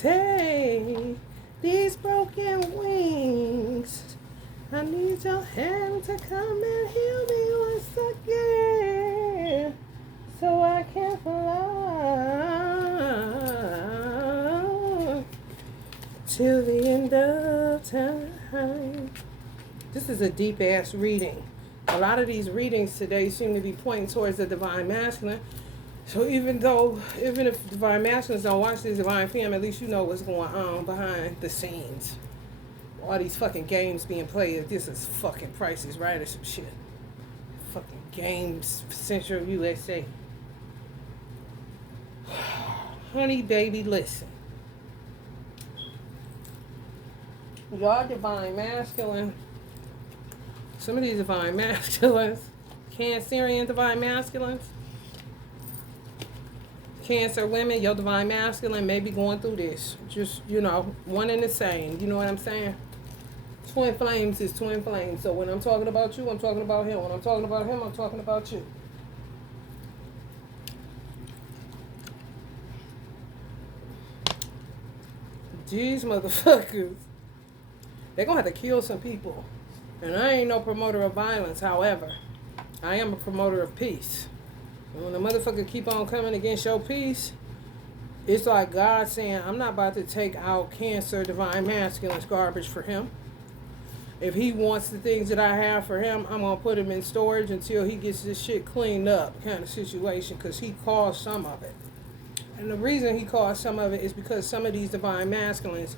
Take these broken wings. I need your hand to come and heal me once again, so I can fly till the end of time. This is a deep ass reading. A lot of these readings today seem to be pointing towards the divine masculine. So even if divine masculines don't watch this divine femme, at least you know what's going on behind the scenes. All these fucking games being played. This is fucking Price is Right or some shit. Fucking games, Central USA. Honey, baby, listen. Y'all divine masculine. Some of these divine masculines, Cancerian divine masculines, Cancer women, your divine masculine may be going through this. Just, one and the same. You know what I'm saying? Twin flames is twin flames. So when I'm talking about you, I'm talking about him. When I'm talking about him, I'm talking about you. These motherfuckers, they're going to have to kill some people. And I ain't no promoter of violence. However, I am a promoter of peace. And when the motherfucker keep on coming against your peace, it's like God saying, I'm not about to take out Cancer, divine masculine's garbage for him. If he wants the things that I have for him, I'm going to put him in storage until he gets this shit cleaned up kind of situation, because he caused some of it. And the reason he caused some of it is because some of these divine masculines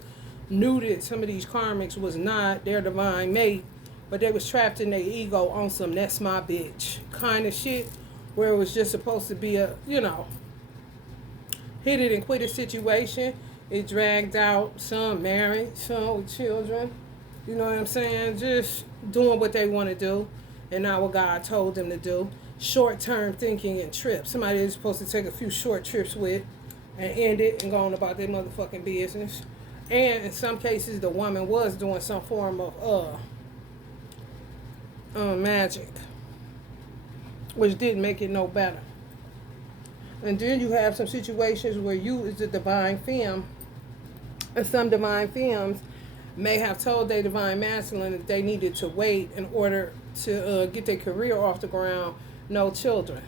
knew that some of these karmics was not their divine mate, but they was trapped in their ego on some that's my bitch kind of shit, where it was just supposed to be a, hit it and quit it situation. It dragged out, some married, some with children. You know what I'm saying? Just doing what they want to do and not what God told them to do. Short-term thinking and trips. Somebody is supposed to take a few short trips with and end it and go on about their motherfucking business. And in some cases, the woman was doing some form of magic, which didn't make it no better. And then you have some situations where you is the divine femme, and some divine femmes may have told their divine masculine that they needed to wait in order to get their career off the ground, no children.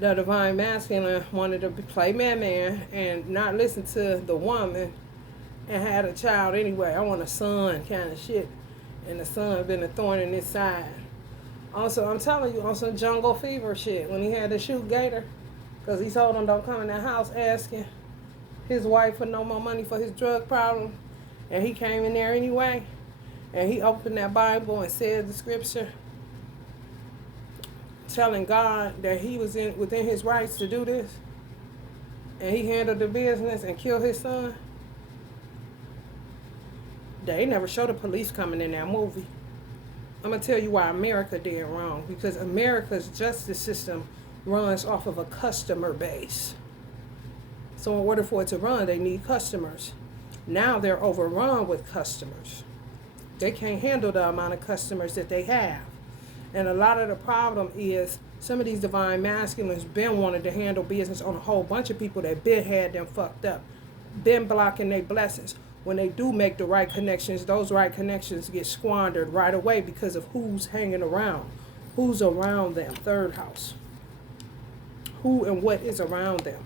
The divine masculine wanted to play man and not listen to the woman and had a child anyway. I want a son kind of shit. And the son been a thorn in his side. Also, I'm telling you, on some jungle fever shit, when he had to shoot Gator, because he told him don't come in the house asking his wife for no more money for his drug problem. And he came in there anyway. And he opened that Bible and said the scripture, telling God that he was within his rights to do this. And he handled the business and killed his son. They never showed the police coming in that movie. I'm going to tell you why America did wrong. Because America's justice system runs off of a customer base. So in order for it to run, they need customers. Now they're overrun with customers. They can't handle the amount of customers that they have. And a lot of the problem is some of these divine masculines been wanted to handle business on a whole bunch of people that been had them fucked up. Been blocking their blessings. When they do make the right connections, those right connections get squandered right away because of who's hanging around. Who's around them? Third house. Who and what is around them?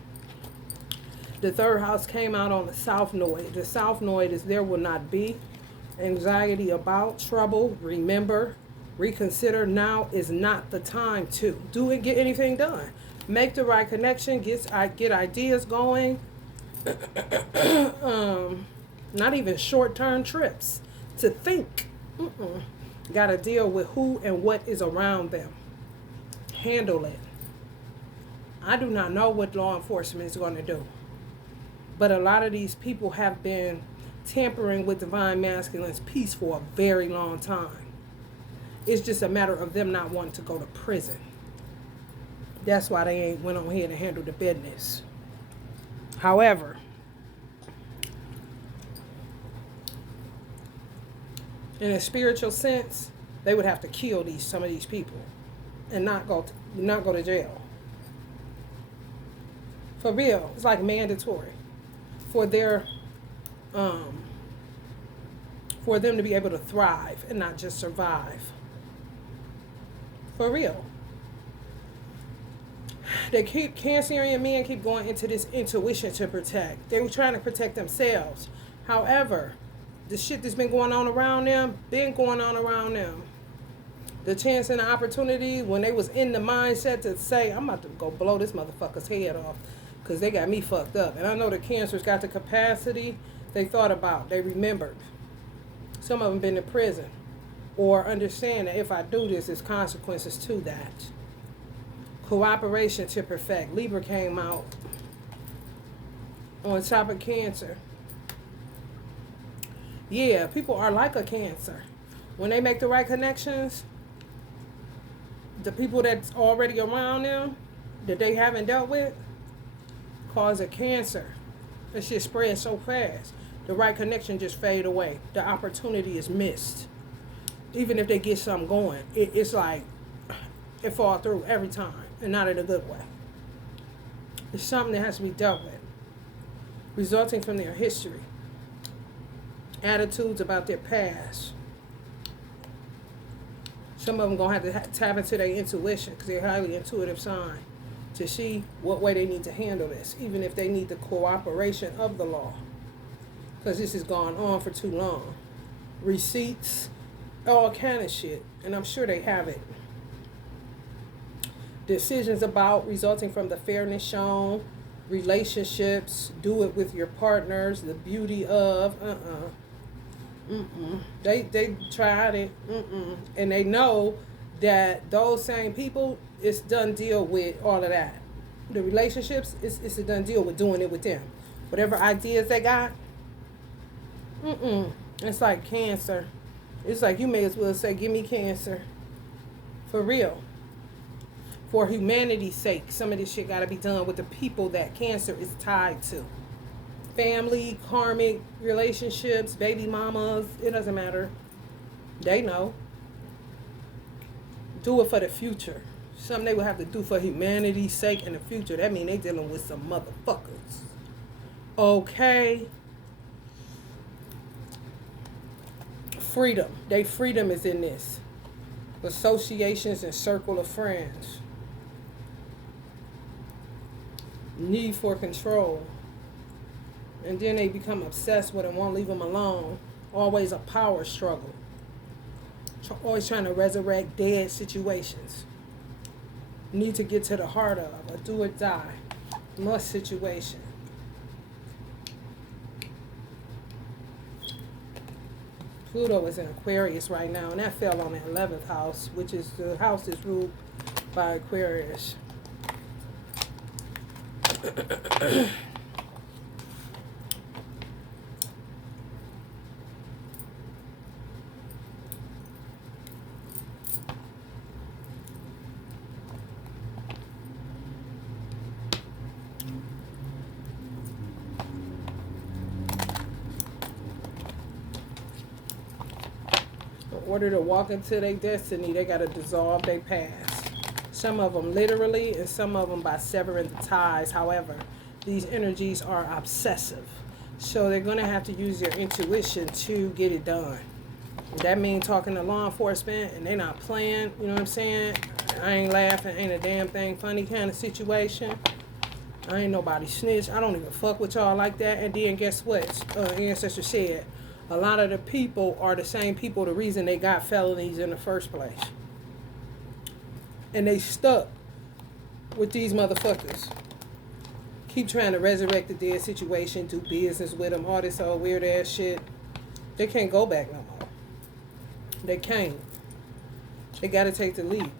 The third house came out on the South Node. The South Node is there will not be. Anxiety about, trouble, remember, reconsider. Now is not the time to do it, get anything done. Make the right connection, get ideas going. Not even short-term trips. To think. Got to deal with who and what is around them. Handle it. I do not know what law enforcement is going to do. But a lot of these people have been tampering with divine masculine's peace for a very long time. It's just a matter of them not wanting to go to prison. That's why they ain't went on here to handle the business. However, in a spiritual sense, they would have to kill some of these people and not go to jail. For real, it's like mandatory. for their for them to be able to thrive and not just survive. For real. They keep, Cancerian men keep going into this intuition to protect. They were trying to protect themselves. However, the shit that's been going on around them, The chance and the opportunity when they was in the mindset to say, I'm about to go blow this motherfucker's head off because they got me fucked up. And I know the Cancers got the capacity. They thought about, they remembered. Some of them been to prison or understand that if I do this, there's consequences to that. Cooperation to perfect. Libra came out on top of Cancer. Yeah, people are like a Cancer. When they make the right connections, the people that's already around them that they haven't dealt with cause a Cancer. That shit spreads so fast. The right connection just fade away. The opportunity is missed. Even if they get something going, it's like it fall through every time, and not in a good way. It's something that has to be dealt with, resulting from their history, attitudes about their past. Some of them gonna have to tap into their intuition because they're a highly intuitive sign to see what way they need to handle this, even if they need the cooperation of the law, because this has gone on for too long. Receipts, all kind of shit, and I'm sure they have it. Decisions about resulting from the fairness shown, relationships, do it with your partners, the beauty of, They tried it, and they know that those same people, it's done deal with all of that. The relationships, it's a done deal with doing it with them. Whatever ideas they got, it's like Cancer. It's like you may as well say, give me Cancer. For real. For humanity's sake, some of this shit got to be done with the people that Cancer is tied to. Family, karmic relationships, baby mamas, it doesn't matter. They know. Do it for the future. Something they will have to do for humanity's sake in the future. That means they dealing with some motherfuckers. Okay. Freedom. They freedom is in this. Associations and circle of friends. Need for control. And then they become obsessed with it and won't leave them alone. Always a power struggle. Always trying to resurrect dead situations. Need to get to the heart of a do or die. Must situation. Pluto is in Aquarius right now, and that fell on the 11th house, which is the house that's ruled by Aquarius. In order to walk into their destiny, they got to dissolve their past. Some of them literally, and some of them by severing the ties. However, these energies are obsessive. So they're going to have to use their intuition to get it done. That means talking to law enforcement and they're not playing, you know what I'm saying? I ain't laughing, ain't a damn thing funny kind of situation. I ain't nobody snitch. I don't even fuck with y'all like that. And then guess what? Ancestor said, a lot of the people are the same people, the reason they got felonies in the first place. And they stuck with these motherfuckers. Keep trying to resurrect the dead situation, do business with them, all this old weird ass shit. They can't go back no more. They can't. They gotta take the lead.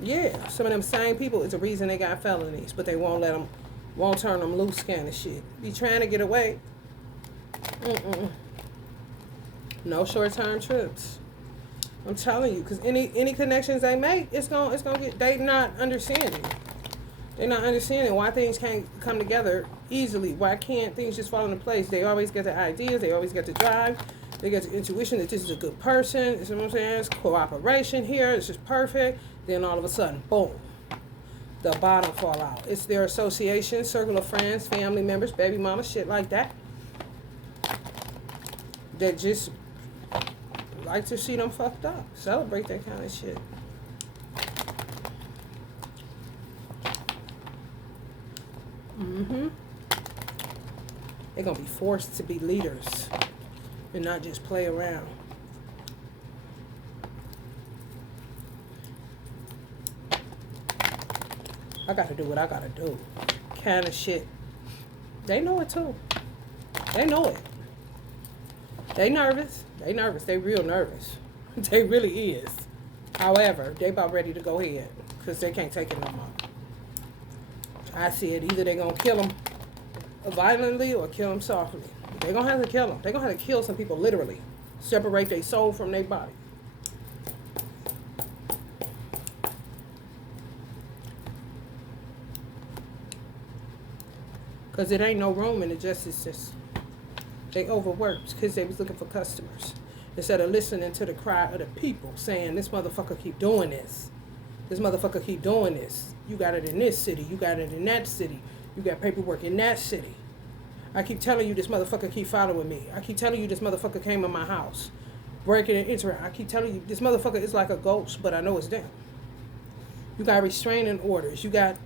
Yeah, some of them same people is the reason they got felonies, but they won't let them, won't turn them loose kind of shit. Be trying to get away. No short-term trips. I'm telling you, because any connections they make, it's gonna get. They not understanding. They're not understanding why things can't come together easily. Why can't things just fall into place? They always get the ideas. They always get the drive. They get the intuition that this is a good person. You know what I'm saying? It's cooperation here. It's just perfect. Then all of a sudden, boom. the bottom fall out. It's their association, circle of friends, family members, baby mama, shit like that. That just like to see them fucked up. Celebrate that kind of shit. They're gonna be forced to be leaders and not just play around. I gotta do what I gotta do. Kind of shit. They know it too. They know it. They nervous. They nervous. They real nervous. They really is. However, they about ready to go ahead because they can't take it no more. I see it. Either they gonna kill them violently or kill them softly. They gonna have to kill them. They gonna have to kill some people literally. Separate their soul from their body. Because it ain't no room in the justice system. They overworked because they was looking for customers. Instead of listening to the cry of the people saying, this motherfucker keep doing this. This motherfucker keep doing this. You got it in this city. You got it in that city. You got paperwork in that city. I keep telling you this motherfucker keep following me. I keep telling you this motherfucker came in my house. Breaking and entering. I keep telling you this motherfucker is like a ghost, but I know it's them. You got restraining orders. You got,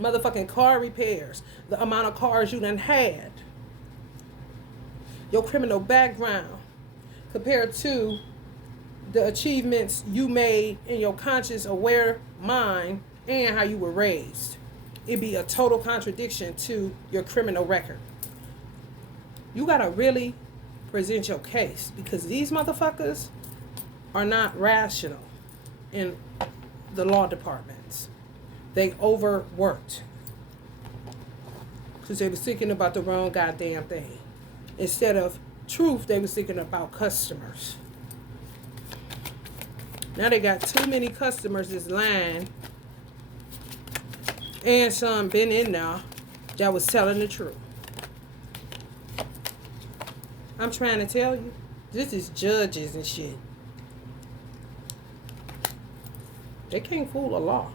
motherfucking car repairs, the amount of cars you done had, your criminal background compared to the achievements you made in your conscious aware mind and how you were raised. It'd be a total contradiction to your criminal record. You gotta really present your case because these motherfuckers are not rational in the law departments. They overworked because they was thinking about the wrong goddamn thing. Instead of truth, they was thinking about customers. Now they got too many customers this line, and some been in there that was telling the truth. I'm trying to tell you, this is judges and shit. They can't fool a law.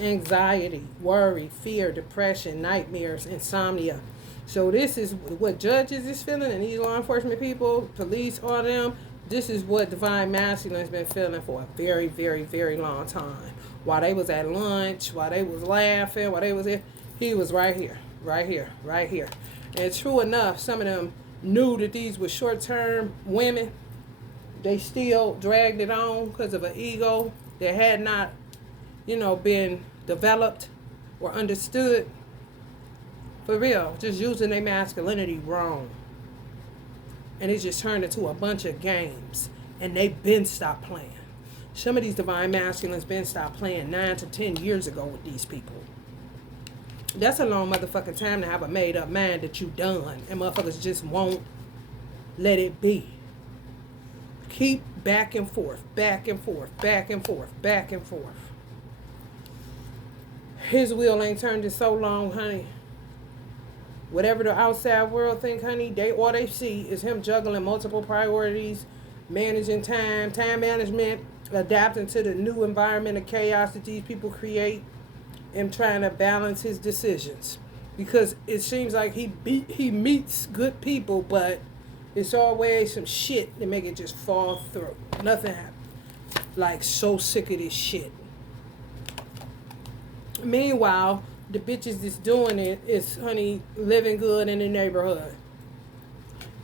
Anxiety, worry, fear, depression, nightmares, insomnia. So this is what judges is feeling, and these law enforcement people, police, all them, this is what divine masculine has been feeling for a very, very, very long time. While they was at lunch, while they was laughing, while they was here, he was right here, right here, right here. And true enough, some of them knew that these were short-term women. They still dragged it on because of an ego that had not, been developed or understood. For real, just using their masculinity wrong. And it just turned into a bunch of games. And they been stopped playing. Some of these divine masculines been stopped playing 9 to 10 years ago with these people. That's a long motherfucking time to have a made up mind that you done. And motherfuckers just won't let it be. Keep back and forth, back and forth, back and forth, back and forth. His wheel ain't turned in so long, honey. Whatever the outside world think, honey, all they see is him juggling multiple priorities, managing time management, adapting to the new environment of chaos that these people create, and trying to balance his decisions. Because it seems like he meets good people, but it's always some shit that make it just fall through. Nothing happens. Like, so sick of this shit. Meanwhile, the bitches that's doing it is, honey, living good in the neighborhood.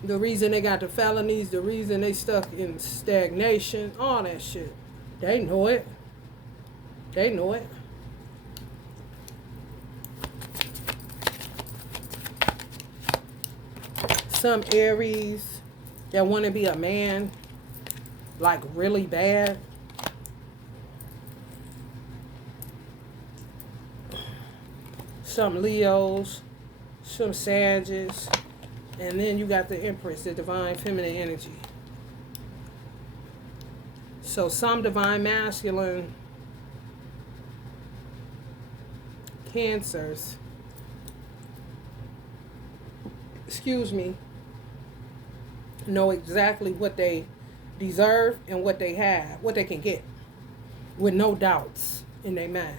The reason they got the felonies, the reason they stuck in stagnation, all that shit. They know it. They know it. Some Aries that want to be a man, like really bad. Some Leos, some Sagittarius, and then you got the Empress, the divine feminine energy. So some divine masculine Cancers, excuse me, know exactly what they deserve and what they have, what they can get, with no doubts in their mind.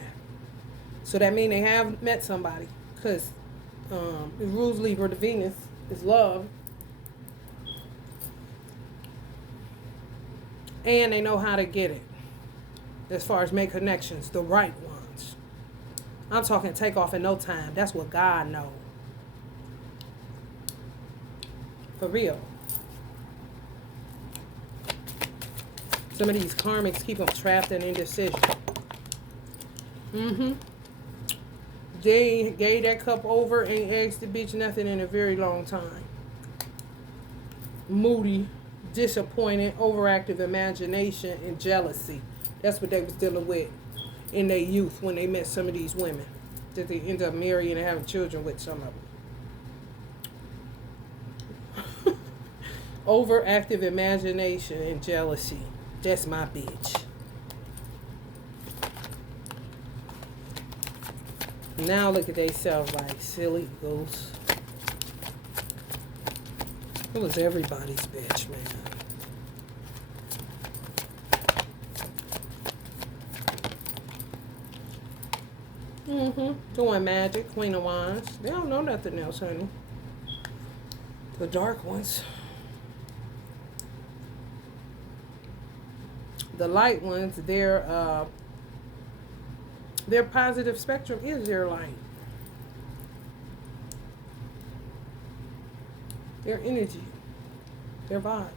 So that means they have met somebody, because the rules Libra to Venus is love, and they know how to get it. As far as make connections, the right ones. I'm talking take off in no time. That's what God knows. For real. Some of these karmics keep them trapped in indecision. They gave that cup over and asked the bitch nothing in a very long time. Moody, disappointed, overactive imagination, and jealousy. That's what they was dealing with in their youth when they met some of these women that they end up marrying and having children with, some of them. Overactive imagination and jealousy. That's my bitch. Now look at themselves like silly ghosts. It was everybody's bitch, man. Doing magic, Queen of Wands. They don't know nothing else, honey. The dark ones. The light ones, their positive spectrum is their light. Their energy, their vibe.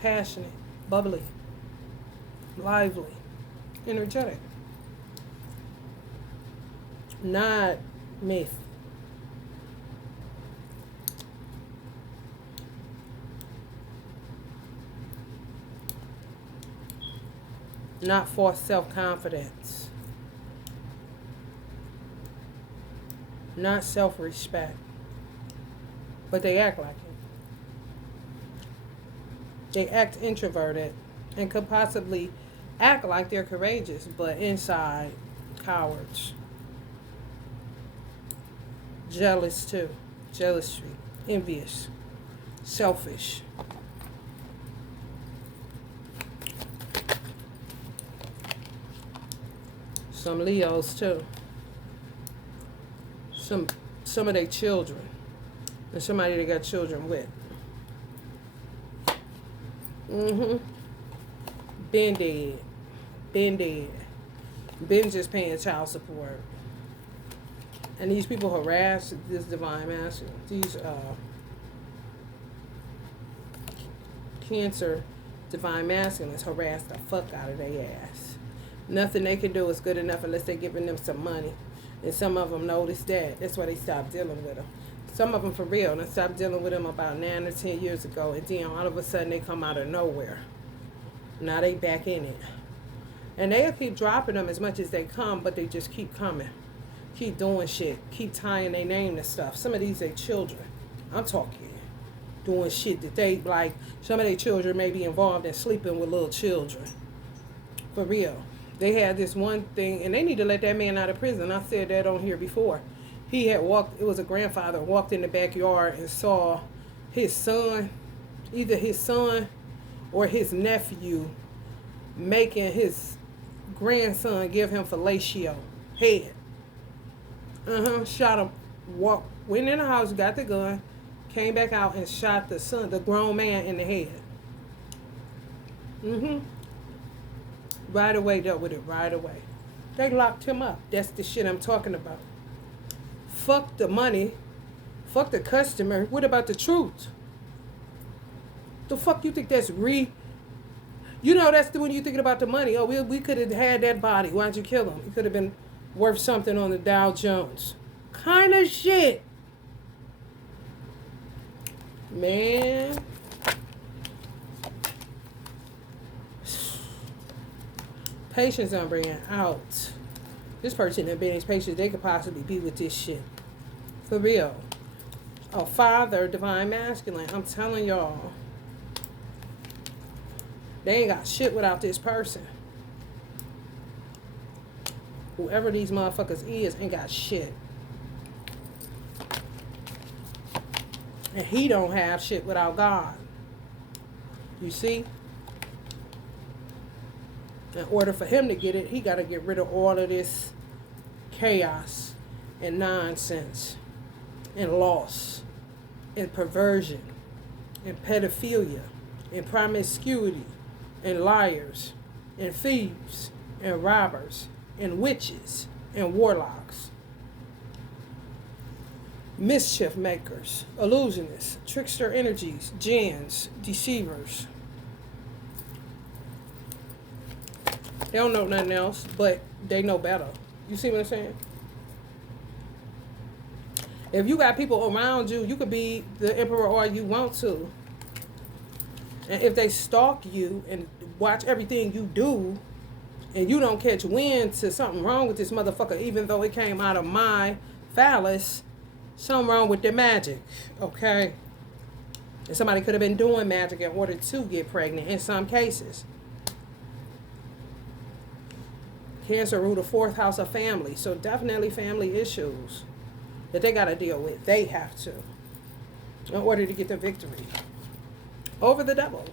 Passionate, bubbly, lively, energetic. Not myth. Not false self-confidence. Not self-respect. But they act like it. They act introverted and could possibly act like they're courageous, but inside, cowards. Jealous too. Jealousy. Envious. Selfish. Some Leos too. Some of their children. And somebody they got children with. Been dead. Been dead. Been just paying child support. And these people harass this divine masculine. These Cancer divine masculines harass the fuck out of their ass. Nothing they can do is good enough unless they're giving them some money. And some of them notice that. That's why they stopped dealing with them. Some of them for real. They stopped dealing with them about 9 or 10 years ago. And then all of a sudden they come out of nowhere. Now they back in it. And they'll keep dropping them as much as they come, but they just keep coming. Keep doing shit. Keep tying their name to stuff. Some of these are children. I'm talking. Doing shit that they, like, some of their children may be involved in sleeping with little children. For real. They had this one thing, and they need to let that man out of prison. I said that on here before. He had walked, it was a grandfather, walked in the backyard and saw his son, either his son or his nephew, making his grandson give him fellatio. Head. Shot him. Went in the house, got the gun, came back out and shot the son, the grown man, in the head. Right away, dealt with it right away. They locked him up. That's the shit I'm talking about. Fuck the money. Fuck the customer. What about the truth? The fuck you think that's You know, that's the when you're thinking about the money. Oh, we could have had that body. Why'd you kill him? It could have been worth something on the Dow Jones. Kind of shit. Man. Patience I'm bringing out. This person that been his patience, they could possibly be with this shit. For real. A father, divine masculine. I'm telling y'all. They ain't got shit without this person. Whoever these motherfuckers is ain't got shit. And he don't have shit without God. You see? In order for him to get it, he got to get rid of all of this chaos and nonsense and loss and perversion and pedophilia and promiscuity and liars and thieves and robbers and witches and warlocks, mischief makers, illusionists, trickster energies, jinns, deceivers. They don't know nothing else, but they know better. You see what I'm saying? If you got people around you, you could be the emperor all you want to. And if they stalk you and watch everything you do, and you don't catch wind to something wrong with this motherfucker, even though it came out of my phallus, something wrong with their magic, okay? And somebody could have been doing magic in order to get pregnant in some cases. Cancer rule the 4th house of family, so definitely family issues that they got to deal with. They have to, in order to get the victory over the devil.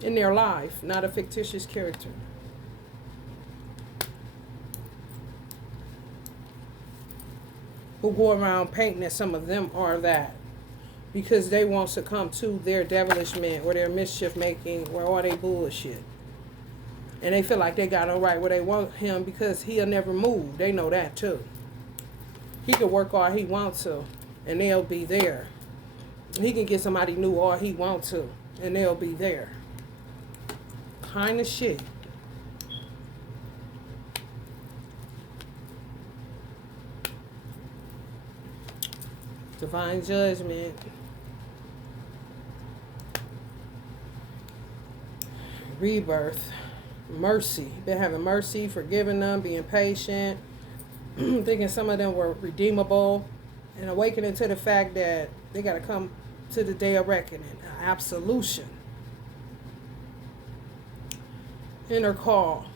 In their life, not a fictitious character. Who go around painting that some of them are that. Because they won't succumb to their devilishment or their mischief making or all they bullshit. And they feel like they got him right where they want him because he'll never move. They know that too. He can work all he wants to and they'll be there. He can get somebody new all he wants to and they'll be there. Kind of shit. Divine judgment. Rebirth. Mercy. Been having mercy, forgiving them, being patient, thinking some of them were redeemable, and awakening to the fact that they got to come to the day of reckoning, absolution. Inner call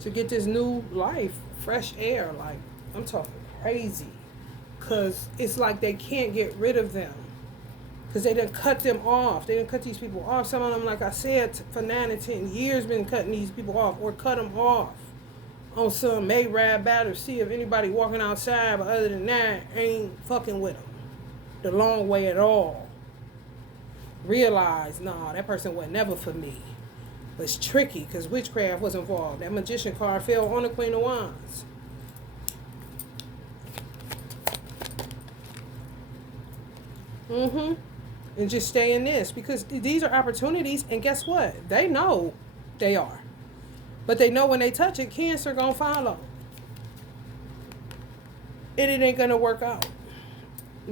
to get this new life, fresh air. Like, I'm talking crazy. Because it's like they can't get rid of them. Because they done cut them off. They done cut these people off. Some of them, like I said, for 9 and 10 years been cutting these people off. Or cut them off on some Mayrab battle. See if anybody walking outside. But other than that, ain't fucking with them the long way at all. Realize, nah, that person was never for me. But it's tricky because witchcraft was involved. That magician card fell on the Queen of Wands. And just stay in this because these are opportunities, and guess what? They know they are. But they know when they touch it, Cancer gonna follow. And it ain't gonna work out.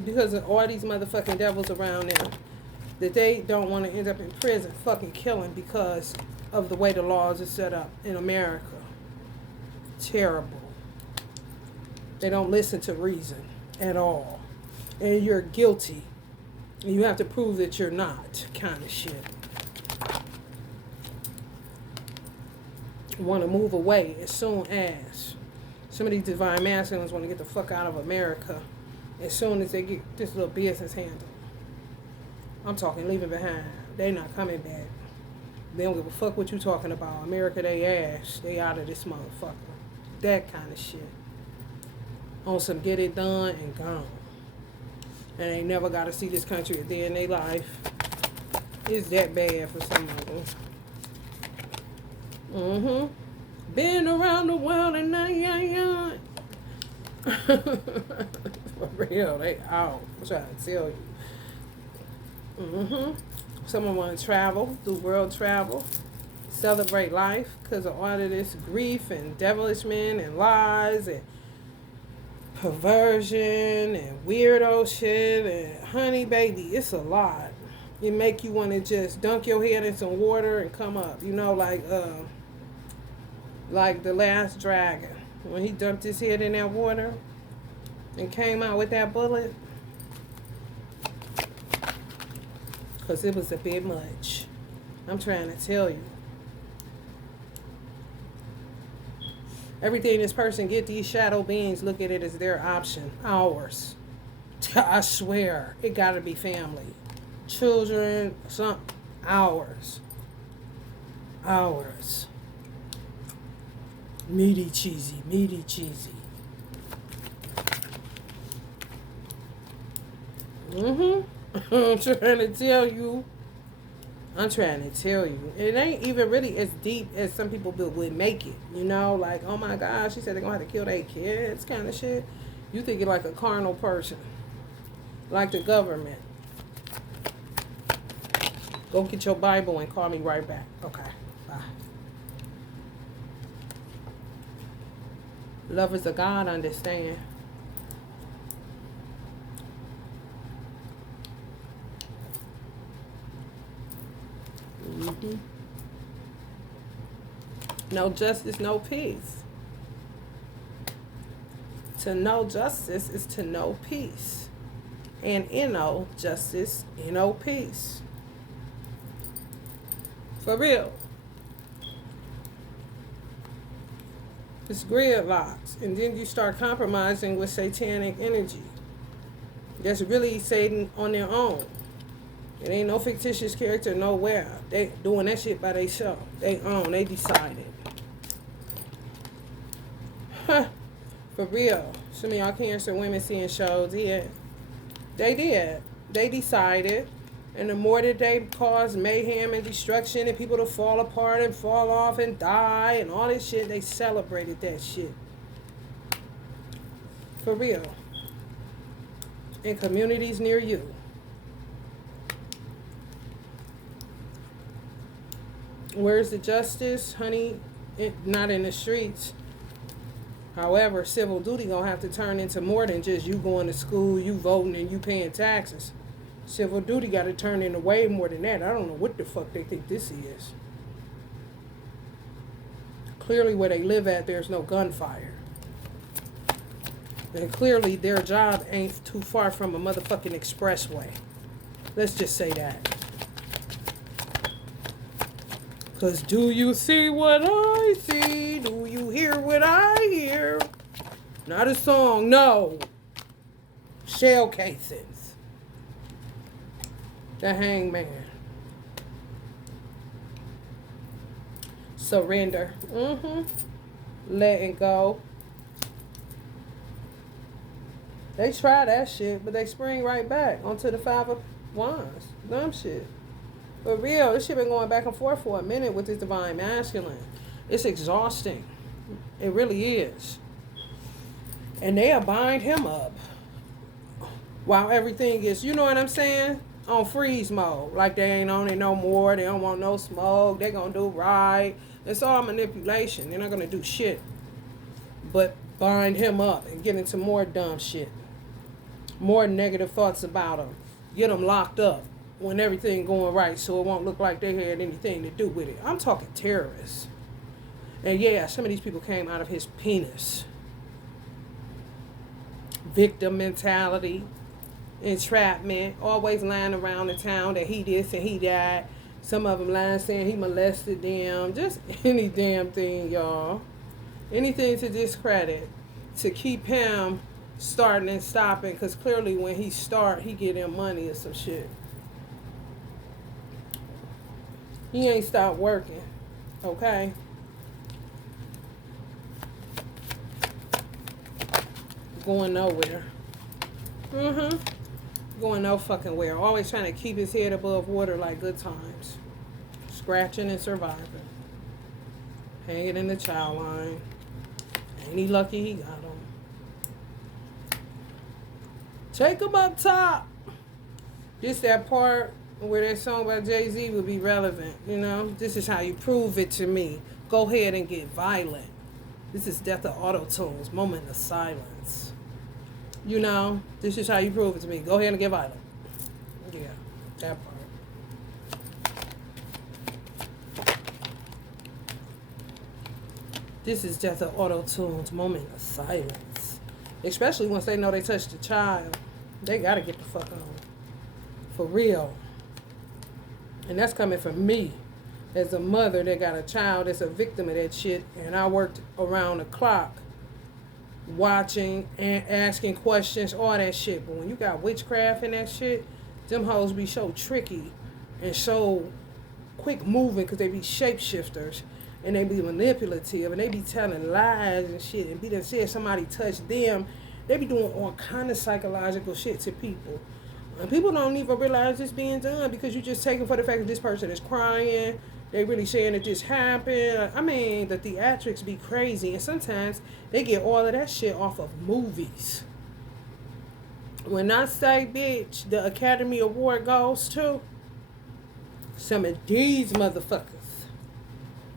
Because of all these motherfucking devils around them. That they don't want to end up in prison fucking killing because of the way the laws are set up in America. Terrible. They don't listen to reason at all. And you're guilty. And you have to prove that you're not, kind of shit. Want to move away as soon as. Some of these divine masculines want to get the fuck out of America as soon as they get this little business handled. I'm talking leaving behind. They not coming back. They don't give a fuck what you talking about. America, they ass. They out of this motherfucker. That kind of shit. On some get it done and gone. And they never got to see this country a day in their life. It's that bad for some of them. Been around the world and now young. For real, they out. I'm trying to tell you. Someone want to travel, do world travel, celebrate life because of all of this grief and devilishment and lies and perversion and weirdo shit and honey baby, it's a lot. It make you want to just dunk your head in some water and come up, you know, like the last dragon when he dumped his head in that water and came out with that bullet because it was a bit much. I'm trying to tell you. Everything this person get, these shadow beings look at it as their option. Ours. I swear. It gotta be family. Children, some ours. Ours. Meaty cheesy. Meaty cheesy. I'm trying to tell you. I'm trying to tell you. It ain't even really as deep as some people would make it. You know, like, oh my gosh, she said they're going to have to kill their kids kind of shit. You think it like a carnal person. Like the government. Go get your Bible and call me right back. Okay, bye. Lovers of God understand. No justice, no peace. To know justice is to know peace. And know justice, know peace. For real. It's gridlocks. And then you start compromising with satanic energy. That's really Satan on their own. It ain't no fictitious character nowhere. They doing that shit by themselves. They own. They decided. Huh. For real. Some of y'all Cancer women seeing shows. Yeah. They did. They decided. And the more that they cause mayhem and destruction and people to fall apart and fall off and die and all this shit, they celebrated that shit. For real. In communities near you. Where's the justice, honey? Not in the streets. However, civil duty gonna have to turn into more than just you going to school, you voting, and you paying taxes. Civil duty got to turn into way more than that. I don't know what the fuck they think this is. Clearly, where they live at, there's no gunfire. And clearly, their job ain't too far from a motherfucking expressway. Let's just say that. Because do you see what I see? Do you hear what I hear? Not a song, no. Shell casings. The hangman. Surrender. Letting go. They try that shit, but they spring right back onto the 5 of Wands. Dumb shit. For real, this shit been going back and forth for a minute with this divine masculine. It's exhausting. It really is. And they'll bind him up while everything is, you know what I'm saying? On freeze mode. Like they ain't on it no more. They don't want no smoke. They gonna do right. It's all manipulation. They're not gonna do shit but bind him up and get into more dumb shit. More negative thoughts about him. Get him locked up when everything going right so it won't look like they had anything to do with it. I'm talking terrorists. And yeah, some of these people came out of his penis. Victim mentality. Entrapment. Always lying around the town that he this and he that. Some of them lying saying he molested them. Just any damn thing, y'all. Anything to discredit. To keep him starting and stopping. Because clearly when he start, he get him money or some shit. He ain't stopped working. Okay? Going nowhere. Going no fucking where. Always trying to keep his head above water like good times. Scratching and surviving. Hanging in the child line. Ain't he lucky he got him. Take him up top. Just that part where that song by Jay-Z would be relevant, you know? This is how you prove it to me. Go ahead and get violent. This is Death of Auto-Tunes, moment of silence. You know, this is how you prove it to me. Go ahead and get violent. Yeah, that part. This is Death of Auto-Tunes, moment of silence. Especially once they know they touched a child. They gotta get the fuck on. For real. And that's coming from me. as a mother that got a child that's a victim of that shit, and I worked around the clock watching and asking questions, all that shit. But when you got witchcraft and that shit, them hoes be so tricky and so quick moving because they be shapeshifters and they be manipulative and they be telling lies and shit and be done said somebody touched them. They be doing all kind of psychological shit to people. And people don't even realize this being done because you just take it for the fact that this person is crying. They really saying that this happened. I mean, the theatrics be crazy. And sometimes they get all of that shit off of movies. When I say, bitch, the Academy Award goes to some of these motherfuckers.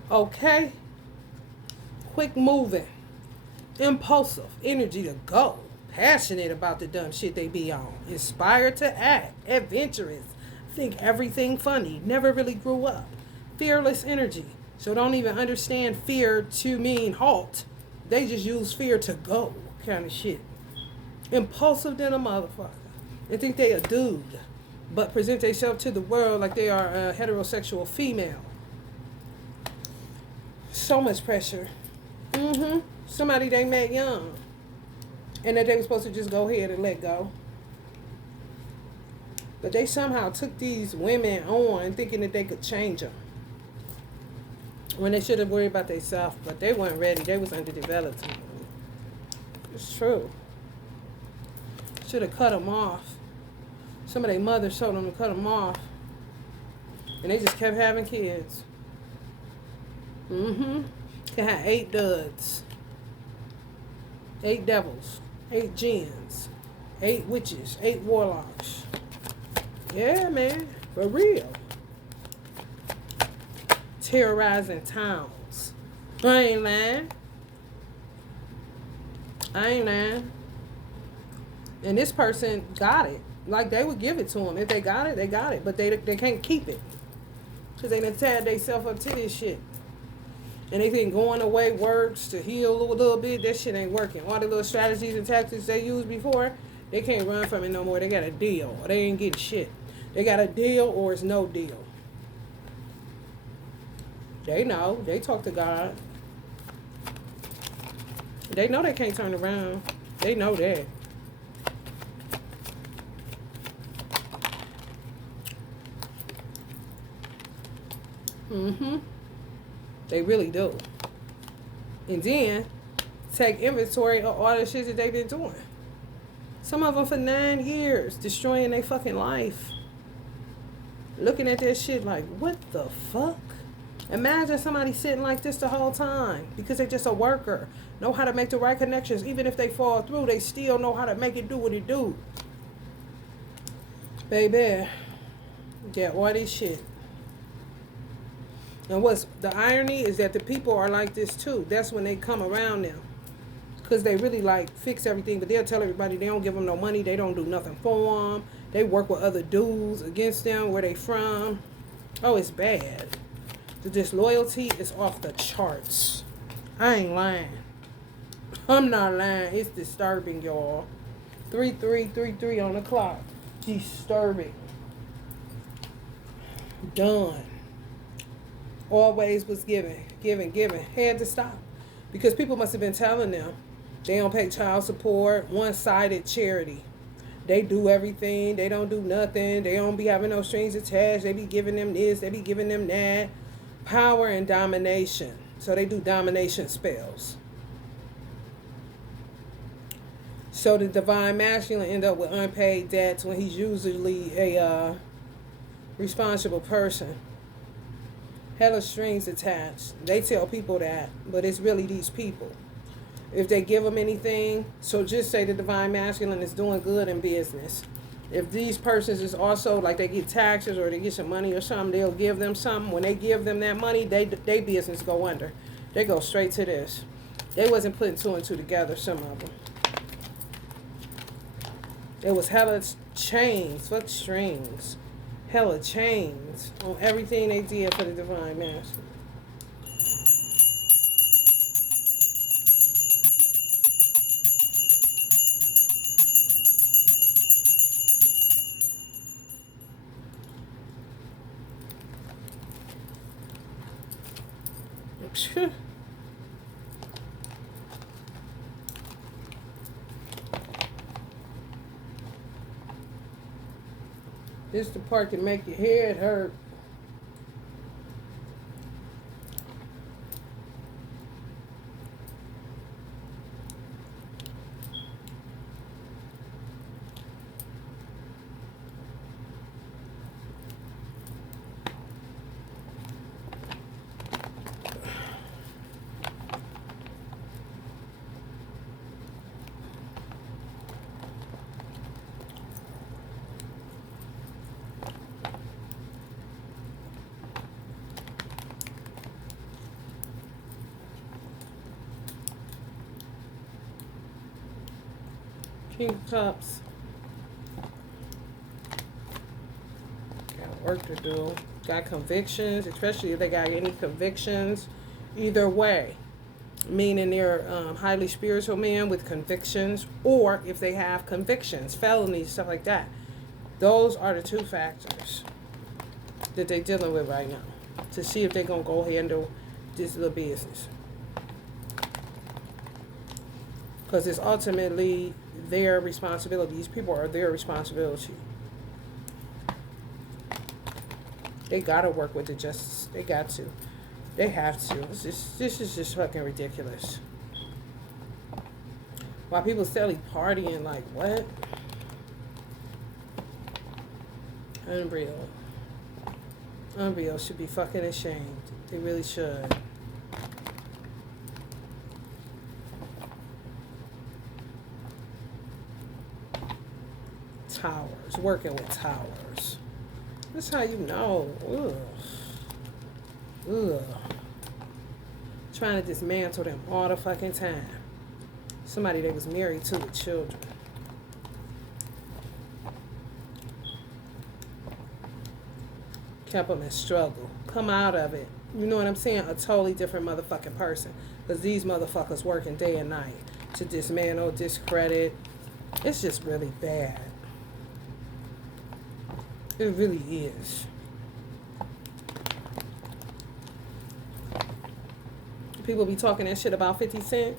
Okay? Quick moving. Impulsive. Energy to go. Passionate about the dumb shit they be on. Inspired to act. Adventurous. Think everything funny. Never really grew up. Fearless energy. So don't even understand fear to mean halt. They just use fear to go kind of shit. Impulsive than a motherfucker. They think they a dude, but present themselves to the world like they are a heterosexual female. So much pressure. Somebody they met young. And that they were supposed to just go ahead and let go. But they somehow took these women on thinking that they could change them. When they should have worried about themselves, but they weren't ready. They was underdeveloped. It's true. Should have cut them off. Some of their mothers told them to cut them off. And they just kept having kids. Can have 8 duds. 8 devils. 8 jinns. 8 witches. 8 warlocks. Yeah, man. For real. Terrorizing towns. I ain't lying. And this person got it. Like, they would give it to them. If they got it, they got it. But they can't keep it. Because they done tied themselves up to this shit. And they think going away works to heal a little bit. That shit ain't working. All the little strategies and tactics they used before, they can't run from it no more. They got a deal. Or they ain't getting shit. They got a deal or it's no deal. They know. They talk to God. They know they can't turn around. They know that. They really do. And then take inventory of all the shit that they've been doing. Some of them for 9 years, destroying their fucking life. Looking at that shit like, what the fuck? Imagine somebody sitting like this the whole time because they're just a worker. Know how to make the right connections. Even if they fall through, they still know how to make it do what it do. Baby, get all this shit. And what's the irony is that the people are like this too. That's when they come around them. Because they really like fix everything. But they'll tell everybody they don't give them no money. They don't do nothing for them. They work with other dudes against them. Where they from. Oh, it's bad. The disloyalty is off the charts. I ain't lying. I'm not lying. It's disturbing, y'all. 3333 on the clock. Disturbing. Done. Always was giving. Had to stop. Because people must have been telling them they don't pay child support. One-sided charity. They do everything. They don't do nothing. They don't be having no strings attached. They be giving them this. They be giving them that. Power and domination. So they do domination spells. So the divine masculine end up with unpaid debts when he's usually a responsible person. Hella strings attached. They tell people that, but it's really these people. If they give them anything, so just say the divine masculine is doing good in business. If these persons is also like they get taxes or they get some money or something, they'll give them something. When they give them that money, they business go under. They go straight to this. They wasn't putting 2 and 2 together, some of them. It was hella chains, fuck strings. Hella chains on everything they did for the divine masculine. This the part that make your head hurt. King of Cups. Got work to do. Got convictions, especially if they got any convictions. Either way, meaning they're highly spiritual men with convictions, or if they have convictions, felonies, stuff like that. Those are the two factors that they're dealing with right now to see if they're going to go handle this little business. Because it's ultimately their responsibility. These people are their responsibility. They gotta work with the justice. They got to. They have to. This is just fucking ridiculous. While people still partying, like, what? Unreal. Unreal should be fucking ashamed. They really should. Towers, working with towers. That's how you know. Ugh. Ugh. Trying to dismantle them all the fucking time. Somebody they was married to with children. Kept them in struggle. Come out of it. You know what I'm saying? A totally different motherfucking person. Because these motherfuckers working day and night to dismantle, discredit. It's just really bad. It really is. People be talking that shit about 50 Cent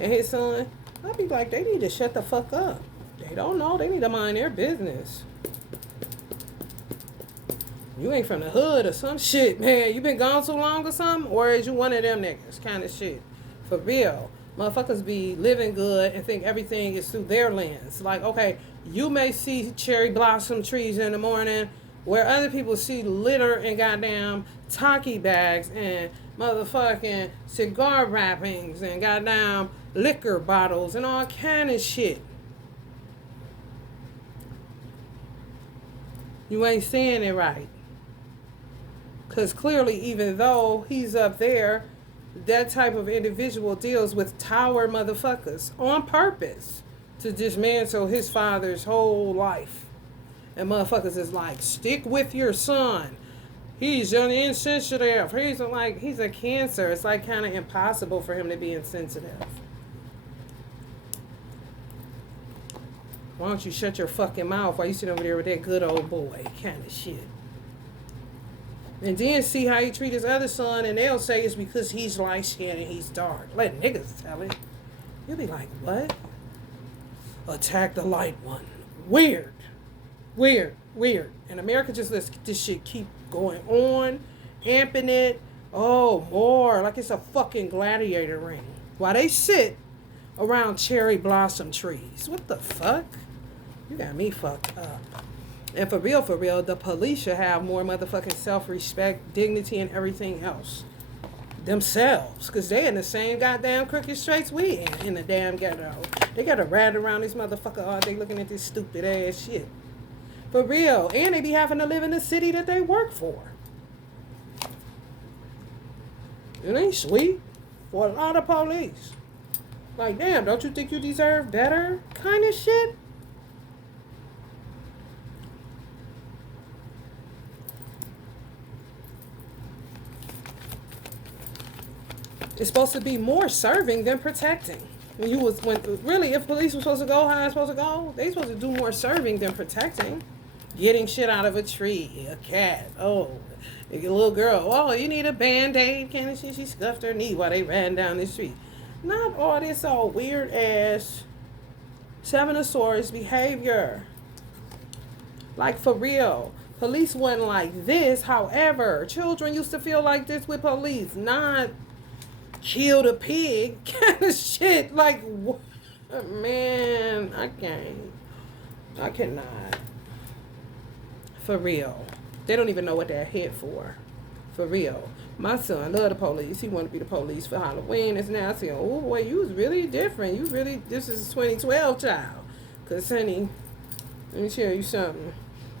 and his son. I'd be like, they need to shut the fuck up. They don't know. They need to mind their business. You ain't from the hood or some shit, man. You been gone too long or something? Or is you one of them niggas kind of shit? For real. Motherfuckers be living good and think everything is through their lens. Like, okay, you may see cherry blossom trees in the morning where other people see litter and goddamn Taki bags and motherfucking cigar wrappings and goddamn liquor bottles and all kind of shit. You ain't saying it right. Because clearly, even though he's up there, that type of individual deals with tower motherfuckers on purpose to dismantle his father's whole life. And motherfuckers is like, stick with your son. He's insensitive. He's a cancer. It's like kind of impossible for him to be insensitive. Why don't you shut your fucking mouth while you sit over there with that good old boy kind of shit? And then see how he treat his other son, and they'll say it's because he's light-skinned and he's dark. Let niggas tell it. You'll be like, what? Attack the light one. Weird. And America just lets this shit keep going on, amping it. Oh, more. Like it's a fucking gladiator ring. While they sit around cherry blossom trees. What the fuck? You got me fucked up. And for real, the police should have more motherfucking self-respect, dignity, and everything else. Themselves. Because they in the same goddamn crooked straits we in the damn ghetto. They got to ride around this motherfucker all day looking at this stupid ass shit. For real. And they be having to live in the city that they work for. It ain't sweet for a lot of police. Like, damn, don't you think you deserve better kind of shit? It's supposed to be more serving than protecting. Really, if police were supposed to go how they're supposed to go, they supposed to do more serving than protecting. getting shit out of a tree, a cat. Oh, a little girl. Oh, you need a Band-Aid. Can she scuffed her knee while they ran down the street. Not all this old weird ass Seven of Swords behavior. Like, for real. Police wasn't like this. However, children used to feel like this with police. Not killed a pig kind of shit. Like, what? Man, I can't. I cannot. For real. They don't even know what they're hit for. For real. My son loved the police. He wanted to be the police for Halloween. It's now saying, oh boy, you was really different. You really, this is a 2012 child. Because, honey, let me tell you something.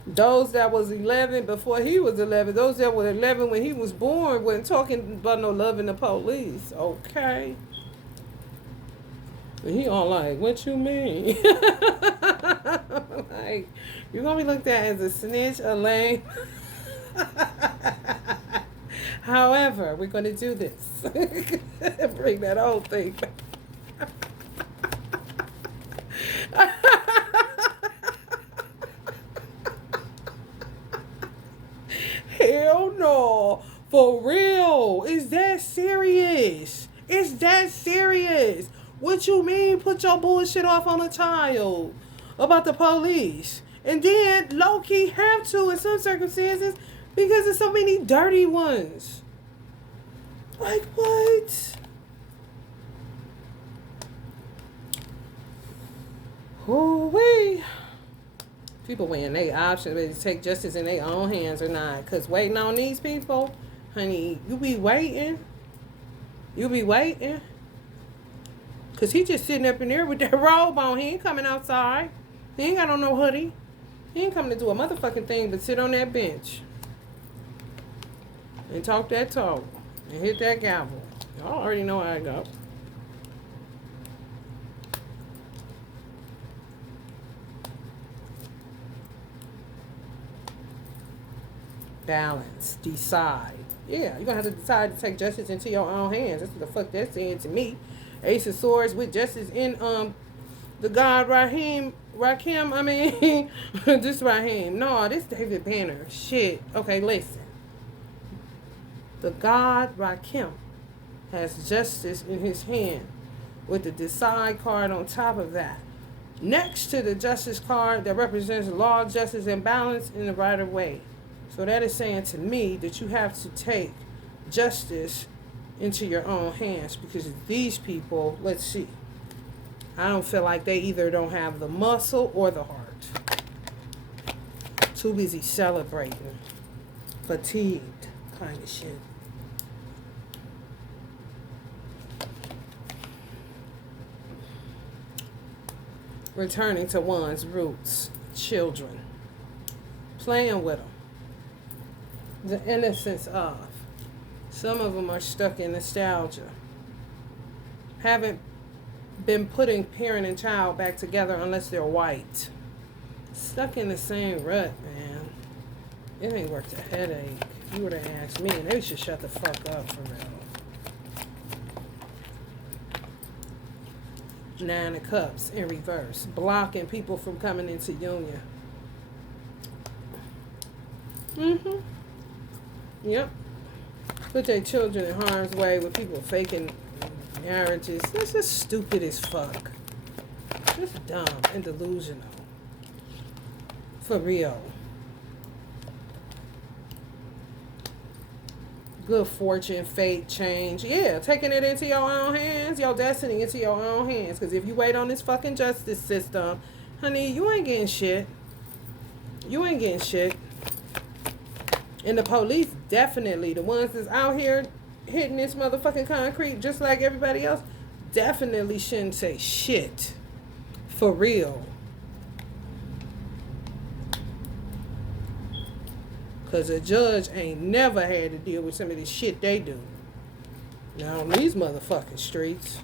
Those that was 11 before he was 11, those that were 11 when he was born, wasn't talking about no loving the police. Okay. And he all like, what you mean? Like, you're going to be looked at as a snitch, a lame. However, we're going to do this. Bring that old thing back. Hell no. For real. Is that serious? Is that serious? What you mean put your bullshit off on a child about the police? And then low-key have to in some circumstances because there's so many dirty ones. Like what? Ooh-wee. People weighing their options, whether to take justice in their own hands or not. Because waiting on these people, honey, you be waiting. You be waiting. Because he just sitting up in there with that robe on. He ain't coming outside. He ain't got on no hoodie. He ain't coming to do a motherfucking thing but sit on that bench. And talk that talk. And hit that gavel. Y'all already know how I go. Balance. Decide. Yeah, you're going to have to decide to take justice into your own hands. That's what the fuck that's saying to me. Ace of Swords with justice in the god Rakim, I mean, this Raheem. No, this David Banner. Shit. Okay, listen. The god Rakim has justice in his hand with the decide card on top of that. Next to the justice card that represents law, justice, and balance in the right of way. So that is saying to me that you have to take justice into your own hands because these people, let's see, I don't feel like they either don't have the muscle or the heart. Too busy celebrating. Fatigued kind of shit. Returning to one's roots. Children. Playing with them. The innocence of. Some of them are stuck in nostalgia. Haven't been putting parent and child back together unless they're white. Stuck in the same rut, man. It ain't worth the headache. If you were to ask me, and they should shut the fuck up for real. Nine of Cups in reverse. Blocking people from coming into union. Yep. Put their children in harm's way with people faking marriages. This is stupid as fuck. Just dumb and delusional. For real. Good fortune, fate, change. Yeah, taking it into your own hands, your destiny into your own hands. Because if you wait on this fucking justice system, honey, you ain't getting shit. You ain't getting shit. And the police, definitely, the ones that's out here hitting this motherfucking concrete just like everybody else, definitely shouldn't say shit. For real. Because a judge ain't never had to deal with some of the shit they do. Now, on these motherfucking streets,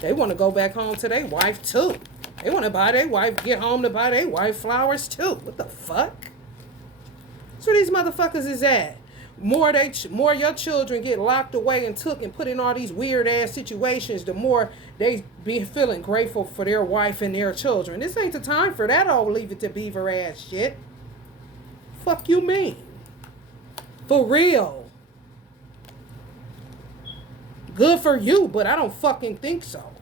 they want to go back home to their wife, too. They want to buy their wife, get home to buy their wife flowers, too. What the fuck? That's where these motherfuckers is at. More your children get locked away and took and put in all these weird ass situations, the more they be feeling grateful for their wife and their children. This ain't the time for that old leave it to beaver ass shit. Fuck you mean? For real. Good for you, but I don't fucking think so.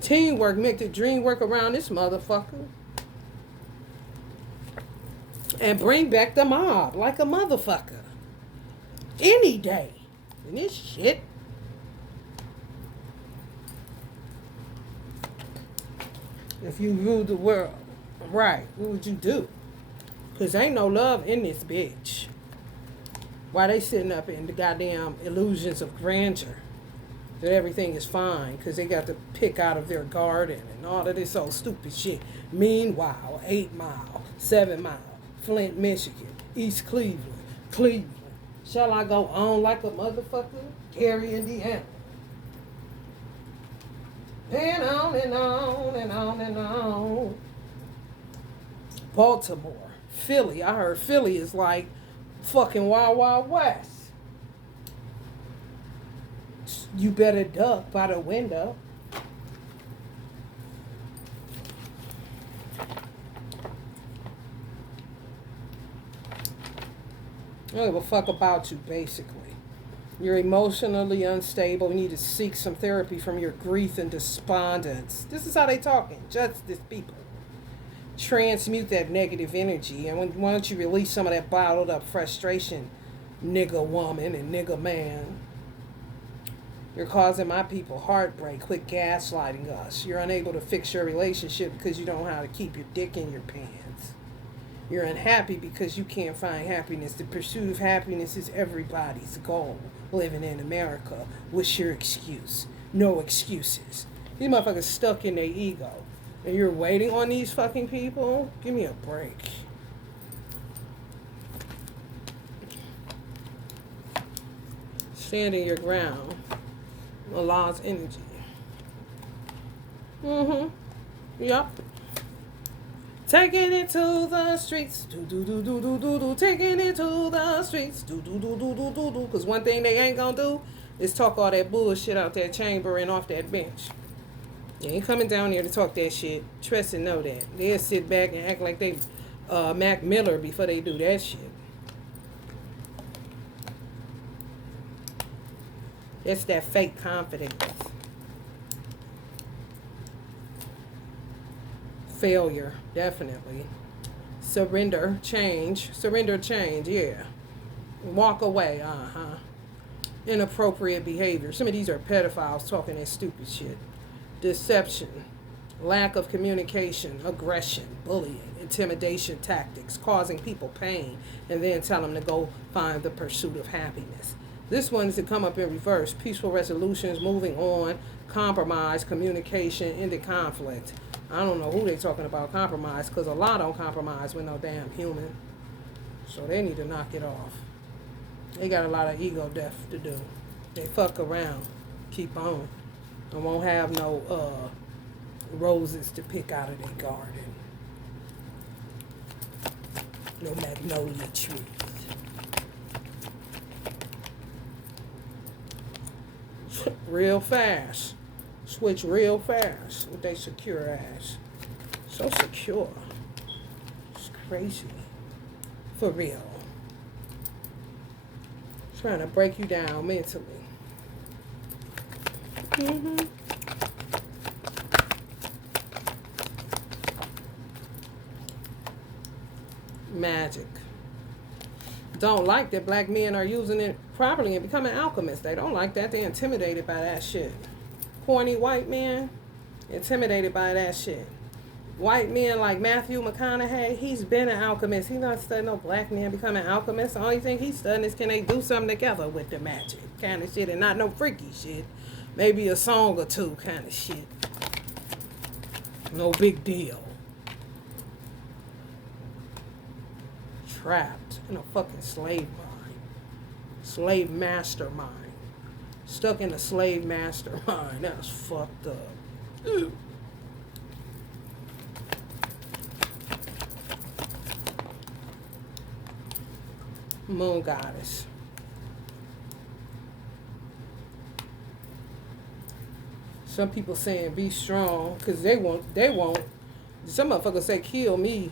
Teamwork make the dream work around this motherfucker. And bring back the mob like a motherfucker. Any day. And this shit. If you ruled the world right, what would you do? Because ain't no love in this bitch. Why they sitting up in the goddamn illusions of grandeur? That everything is fine because they got to pick out of their garden and all of this old stupid shit. Meanwhile, 8 Mile, 7 Mile, Flint, Michigan, East Cleveland. Shall I go on like a motherfucker? Gary, Indiana. And on and on and on and on. Baltimore, Philly. I heard Philly is like fucking Wild Wild West. You better duck by the window. I don't give a fuck about you, basically. You're emotionally unstable. You need to seek some therapy from your grief and despondence. This is how they talking. Justice people. Transmute that negative energy. And why don't you release some of that bottled up frustration, nigga woman and nigga man? You're causing my people heartbreak. Quit gaslighting us. You're unable to fix your relationship because you don't know how to keep your dick in your pants. You're unhappy because you can't find happiness. The pursuit of happiness is everybody's goal. Living in America. What's your excuse? No excuses. These motherfuckers stuck in their ego. And you're waiting on these fucking people? Give me a break. Standing your ground. Allah's energy. Yup. Taking it to the streets. Do do do do do do do. Taking it to the streets. Do do do do do do do. Because one thing they ain't gonna do is talk all that bullshit out that chamber and off that bench. They ain't coming down here to talk that shit. Trust and know that. They'll sit back and act like they Mac Miller before they do that shit. It's that fake confidence. Failure, definitely. Surrender, change. Surrender, change, yeah. Walk away, Inappropriate behavior. Some of these are pedophiles talking that stupid shit. Deception, lack of communication, aggression, bullying, intimidation tactics, causing people pain, and then tell them to go find the pursuit of happiness. This one is to come up in reverse. Peaceful resolutions, moving on, compromise, communication, ended conflict. I don't know who they talking about compromise, because a lot don't compromise with no damn human. So they need to knock it off. They got a lot of ego death to do. They fuck around, keep on, and won't have no roses to pick out of their garden. No magnolia trees. Real fast. Switch real fast with they secure ass. So secure. It's crazy. For real. Trying to break you down mentally. Magic. Don't like that black men are using it properly and becoming alchemists. They don't like that. They're intimidated by that shit. Corny white men, intimidated by that shit. White men like Matthew McConaughey, he's been an alchemist. He's not studying no black men becoming alchemists. The only thing he's studying is can they do something together with the magic kind of shit and not no freaky shit. Maybe a song or two kind of shit. No big deal. Trapped in a fucking slave mind. Slave mastermind. Stuck in a slave mastermind. That's fucked up. Ew. Moon goddess. Some people saying be strong because they won't. Some motherfuckers say kill me.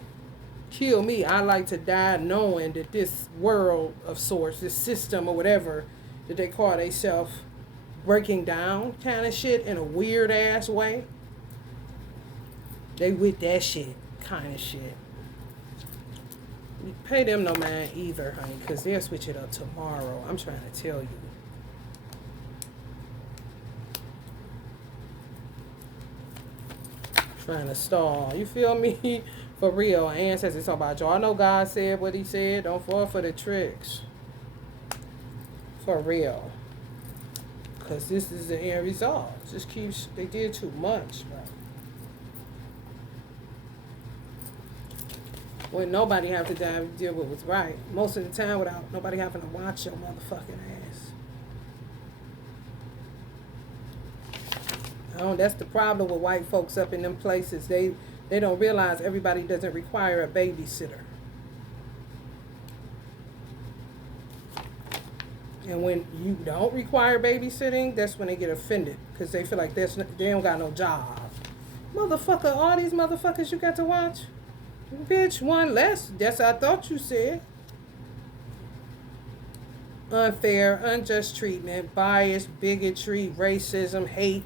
Kill me. I like to die knowing that this world of sorts, this system or whatever that they call themselves, breaking down kind of shit in a weird ass way. They with that shit kind of shit. You pay them no mind either, honey, because they'll switch it up tomorrow. I'm trying to tell you. Trying to stall. You feel me? For real. Ancestors talking about y'all. I know God said what he said. Don't fall for the tricks. For real. Because this is the end result. Just keeps, they did too much, bro. When nobody have to deal with what's right. Most of the time without nobody having to watch your motherfucking ass. That's the problem with white folks up in them places. They don't realize everybody doesn't require a babysitter. And when you don't require babysitting, that's when they get offended. Because they feel like they don't got no job. Motherfucker, all these motherfuckers you got to watch? Bitch, one less. That's what I thought you said. Unfair, unjust treatment, bias, bigotry, racism, hate,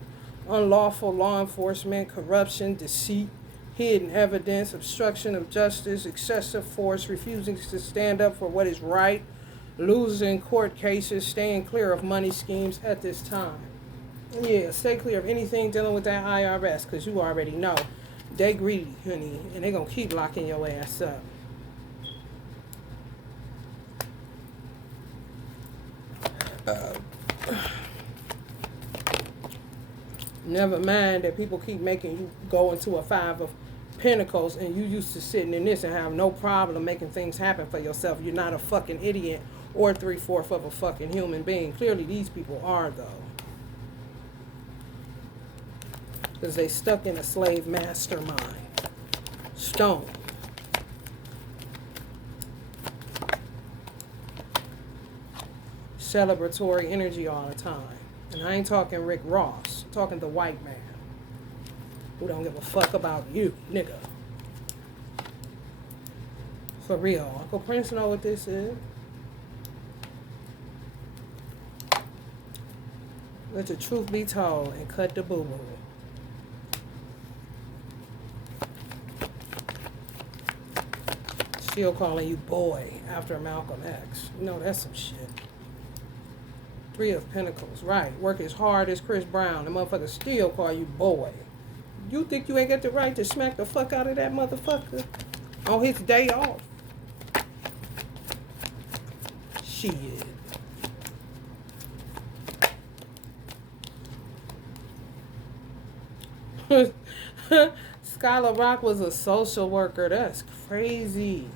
unlawful law enforcement, corruption, deceit, hidden evidence, obstruction of justice, excessive force, refusing to stand up for what is right, losing court cases, staying clear of money schemes at this time. Yeah, stay clear of anything dealing with that IRS, because you already know. They greedy, honey, and they gonna keep locking your ass up. Never mind that people keep making you go into a 5 of Pentacles and you used to sitting in this and have no problem making things happen for yourself. You're not a fucking idiot or 3/4 of a fucking human being. Clearly these people are, though. Because they stuck in a slave mastermind. Stone. Celebratory energy all the time. And I ain't talking Rick Ross. I'm talking the white man. Who don't give a fuck about you, nigga. For real. Uncle Prince know what this is. Let the truth be told and cut the boo-boo. Still calling you boy after Malcolm X. You know, that's some shit. 3 of Pentacles. Right. Work as hard as Chris Brown. The motherfucker still call you boy. You think you ain't got the right to smack the fuck out of that motherfucker on his day off? Shit. Skylar Rock was a social worker. That's crazy.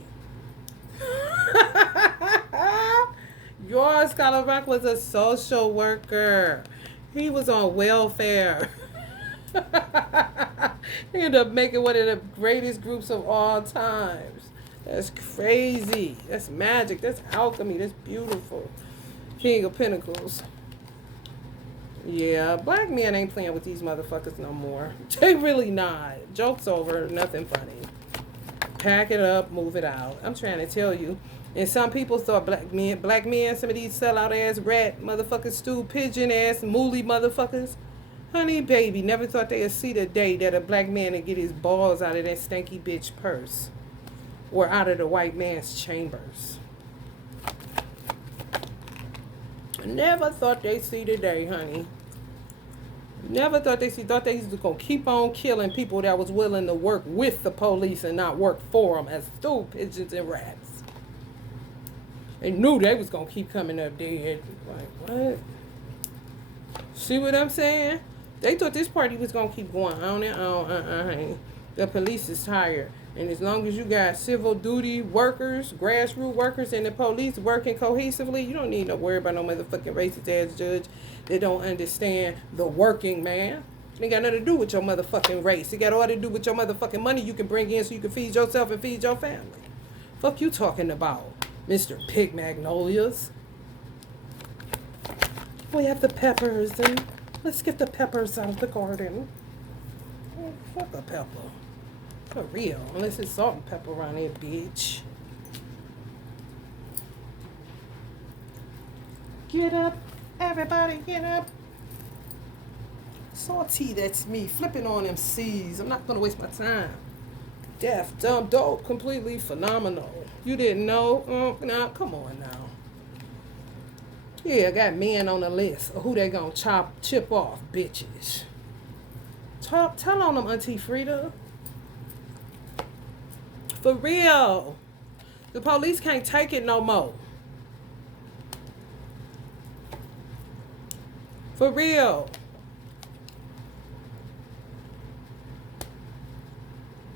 Your Skylar Rock was a social worker. He was on welfare. He ended up making one of the greatest groups of all times. That's crazy. That's magic. That's alchemy. That's beautiful. King of Pentacles. Yeah, black men ain't playing with these motherfuckers no more. They really not. Joke's over. Nothing funny. Pack it up. Move it out. I'm trying to tell you. And some people thought black men, some of these sellout ass rat motherfuckers, stew pigeon ass mooly motherfuckers. Honey, baby, never thought they'd see the day that a black man would get his balls out of that stanky bitch purse. Or out of the white man's chambers. Never thought they'd see the day, honey. Never thought they was going to keep on killing people that was willing to work with the police and not work for them as stew pigeons and rats. They knew they was going to keep coming up dead. Like, what? See what I'm saying? They thought this party was going to keep going on and on. Honey. The police is tired. And as long as you got civil duty workers, grassroots workers, and the police working cohesively, you don't need to worry about no motherfucking racist ass judge that don't understand the working man. It ain't got nothing to do with your motherfucking race. It got all to do with your motherfucking money you can bring in so you can feed yourself and feed your family. Fuck you talking about? Mr. Pig Magnolias. We have the peppers, and let's get the peppers out of the garden. Oh, fuck a pepper. For real. Unless it's salt and pepper around here, bitch. Get up. Everybody get up. Salty, that's me. Flipping on them C's. I'm not going to waste my time. Deaf, dumb, dope, completely phenomenal. You didn't know? Nah, come on now. Yeah, I got men on the list of who they gonna chip off, bitches. Tell on them, Auntie Frida. For real. The police can't take it no more. For real.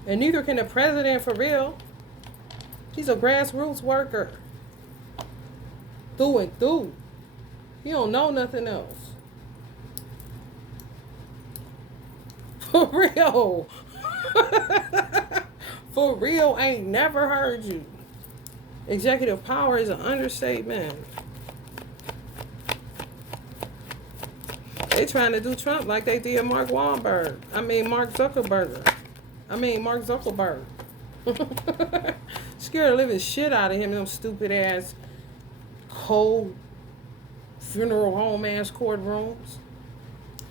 And neither can the president, for real. He's a grassroots worker. Through and through. He don't know nothing else. For real. For real, ain't never heard you. Executive power is an understatement. They trying to do Trump like they did Mark Zuckerberg. Scared the living shit out of him, them stupid ass cold funeral home ass courtrooms.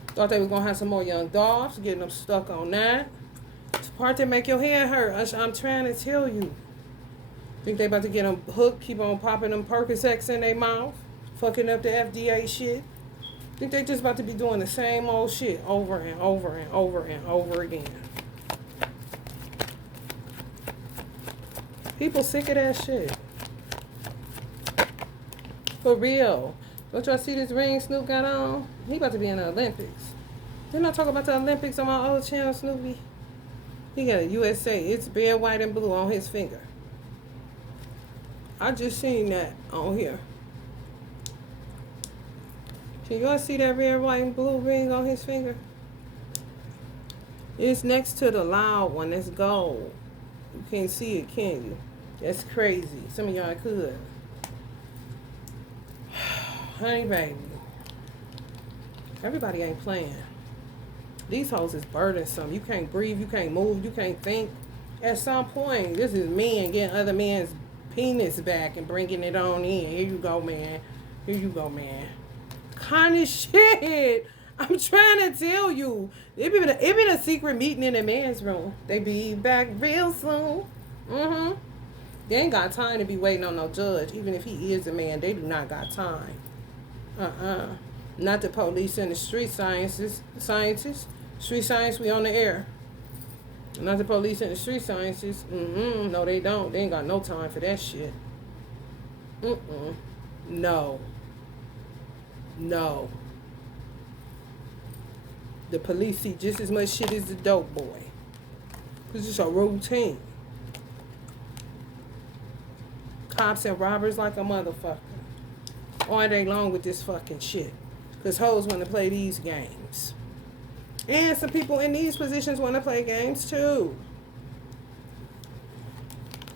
Thought they was gonna have some more young dogs, getting them stuck on that. It's the part that make your head hurt. I'm trying to tell you. Think they about to get them hooked, keep on popping them Percocets in their mouth, fucking up the FDA shit. Think they just about to be doing the same old shit over and over and over and over again. People sick of that shit. For real. Don't y'all see this ring Snoop got on? He about to be in the Olympics. Didn't I talk about the Olympics on my old channel, Snoopy? He got a USA. It's red, white, and blue on his finger. I just seen that on here. Can y'all see that red, white, and blue ring on his finger? It's next to the loud one. That's gold. You can't see it, can you? That's crazy. Some of y'all could. Honey, baby. Everybody ain't playing. These hoes is burdensome. You can't breathe. You can't move. You can't think. At some point, this is men getting other men's penis back and bringing it on in. Here you go, man. Here you go, man. Kind of shit. I'm trying to tell you. It been a secret meeting in a man's room. They be back real soon. They ain't got time to be waiting on no judge. Even if he is a man, they do not got time. Not the police and the street scientists. Street science, we on the air. Not the police and the street scientists. No, they don't. They ain't got no time for that shit. No. The police see just as much shit as the dope boy. Because it's a routine. Cops and robbers like a motherfucker. All day long with this fucking shit. Because hoes want to play these games. And some people in these positions want to play games too.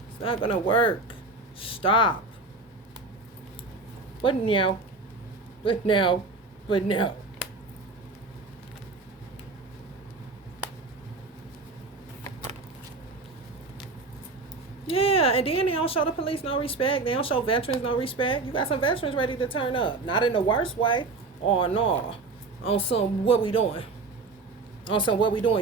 It's not going to work. Stop. But no. Yeah, and then they don't show the police no respect. They don't show veterans no respect. You got some veterans ready to turn up. Not in the worst way. Oh, no. On some what we doing.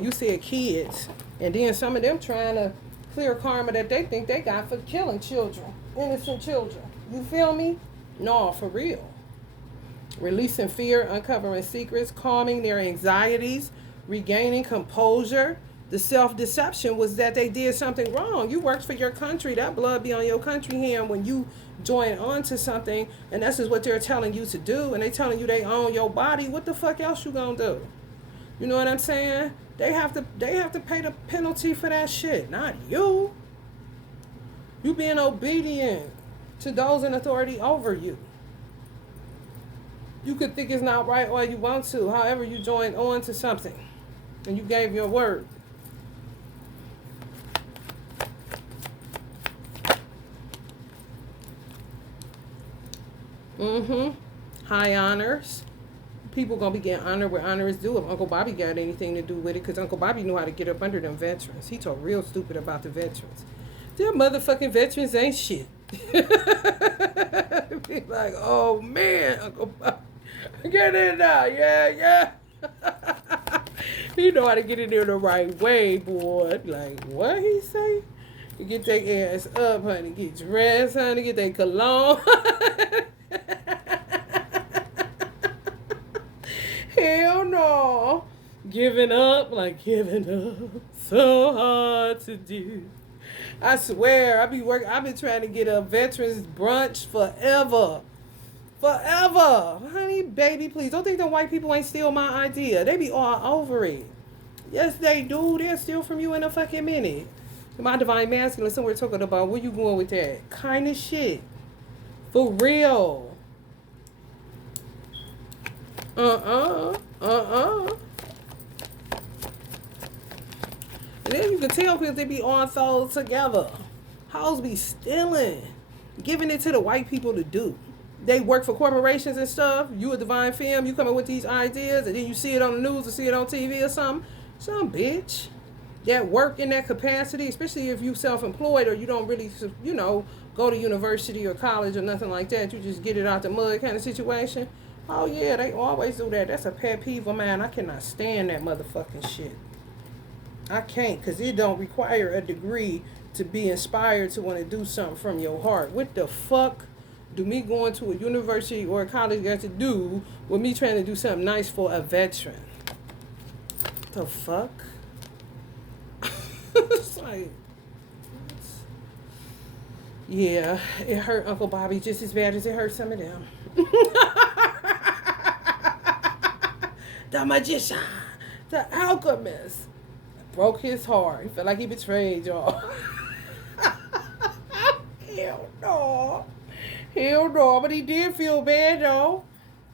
You said kids. And then some of them trying to clear karma that they think they got for killing children. Innocent children. You feel me? No, for real. Releasing fear, uncovering secrets, calming their anxieties, regaining composure. The self-deception was that they did something wrong. You worked for your country. That blood be on your country hand when you join on to something, and this is what they're telling you to do, and they telling you they own your body. What the fuck else you gonna do? You know what I'm saying? They have to pay the penalty for that shit, not you. You being obedient to those in authority over you. You could think it's not right all you want to. However, you joined on to something, and you gave your word. Mm-hmm. High honors. People gonna be getting honored where honor is due. If Uncle Bobby got anything to do with it, because Uncle Bobby knew how to get up under them veterans. He talked real stupid about the veterans. Them motherfucking veterans ain't shit. Be like, oh man, Uncle Bobby, get in there, yeah. You know how to get in there the right way, boy. Like, what he say? You get their ass up, honey. Get dressed, honey. Get their cologne. Hell no. Giving up, like giving up. So hard to do. I swear, I've been trying to get a veterans brunch forever. Forever. Honey, baby, please. Don't think the white people ain't steal my idea. They be all over it. Yes, they do. They'll steal from you in a fucking minute. My divine masculine, somewhere talking about where you going with that kind of shit. For real. And then you can tell because they be on those together. Hoes be stealing. Giving it to the white people to do. They work for corporations and stuff. You a divine femme, you coming with these ideas, and then you see it on the news or see it on TV or something. Some bitch that work in that capacity, especially if you self-employed or you don't really, go to university or college or nothing like that. You just get it out the mud kind of situation. Oh yeah, they always do that. That's a pet peeve of mine. I cannot stand that motherfucking shit. I can't, because it don't require a degree to be inspired to want to do something from your heart. What the fuck do me going to a university or a college got to do with me trying to do something nice for a veteran? The fuck? It's like, yeah, it hurt Uncle Bobby just as bad as it hurt some of them. The magician, the alchemist, broke his heart. He felt like he betrayed y'all. Hell no. Hell no. But he did feel bad though.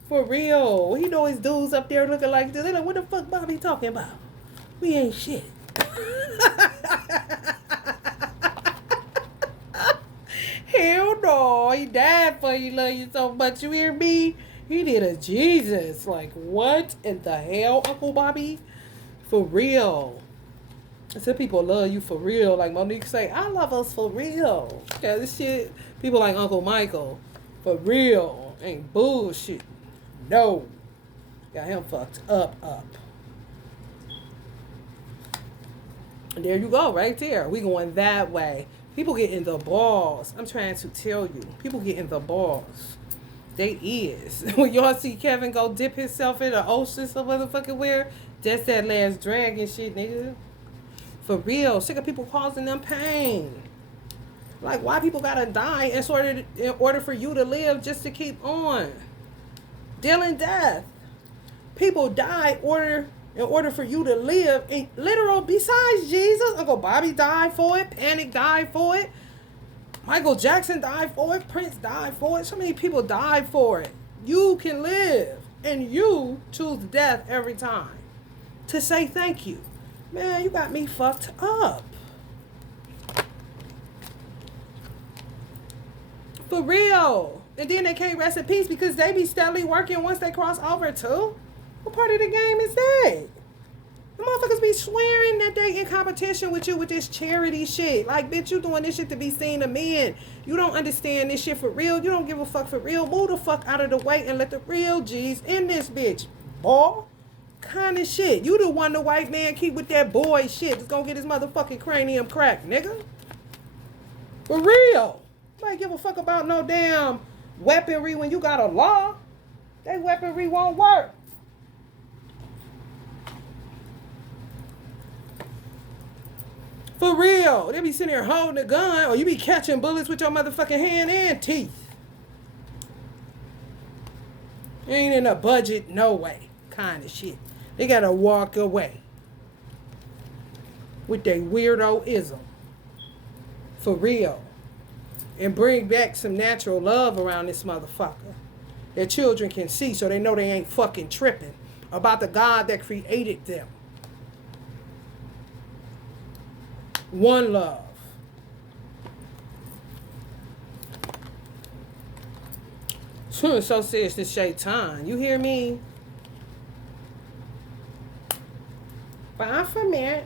For real. He know his dudes up there looking like this. They like, what the fuck Bobby talking about? We ain't shit. Hell no. He died for you, love you so much. You hear me? He did a Jesus. Like, what in the hell, Uncle Bobby? For real. Some people love you for real. Like Monique say, I love us for real. Yeah, this shit, people like Uncle Michael, for real. Ain't bullshit. No. Got him fucked up. And there you go, right there. We going that way. People get in the balls. I'm trying to tell you. People get in the balls. They is. When y'all see Kevin go dip himself in the ocean some motherfucking where, that's that last dragon shit, nigga. For real. Sick of people causing them pain. Like, why people gotta die in order for you to live just to keep on? Dealing death. People die in order for you to live. And literal, besides Jesus, Uncle Bobby died for it. Panic died for it. Michael Jackson died for it. Prince died for it. So many people died for it. You can live. And you choose death every time. To say thank you. Man, you got me fucked up. For real. And then they can't rest in peace because they be steadily working once they cross over too. What part of the game is that? The motherfuckers be swearing that they in competition with you with this charity shit. Like, bitch, you doing this shit to be seen to men. You don't understand this shit for real. You don't give a fuck for real. Move the fuck out of the way and let the real G's in this bitch. Boy. Kind of shit. You the one the white man keep with that boy shit that's gonna get his motherfucking cranium cracked, nigga. For real. Nobody give a fuck about no damn weaponry when you got a law. That weaponry won't work. For real. They be sitting there holding a gun or you be catching bullets with your motherfucking hand and teeth. Ain't in a budget, no way. Kind of shit. They gotta walk away with their weirdo-ism. For real. And bring back some natural love around this motherfucker. Their children can see so they know they ain't fucking tripping about the God that created them. One love. So serious, this shaitan. You hear me? Baphomet.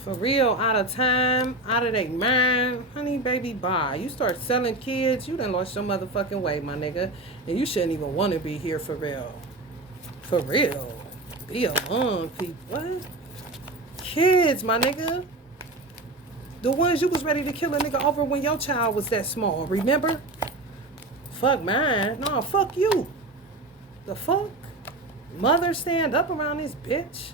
For real, out of time, out of their mind. Honey, baby, bye. You start selling kids, you done lost your motherfucking way, my nigga. And you shouldn't even want to be here for real. For real. Be among people. What? Kids, my nigga. The ones you was ready to kill a nigga over when your child was that small, remember? Fuck mine. No, fuck you. The fuck? Mother stand up around this bitch.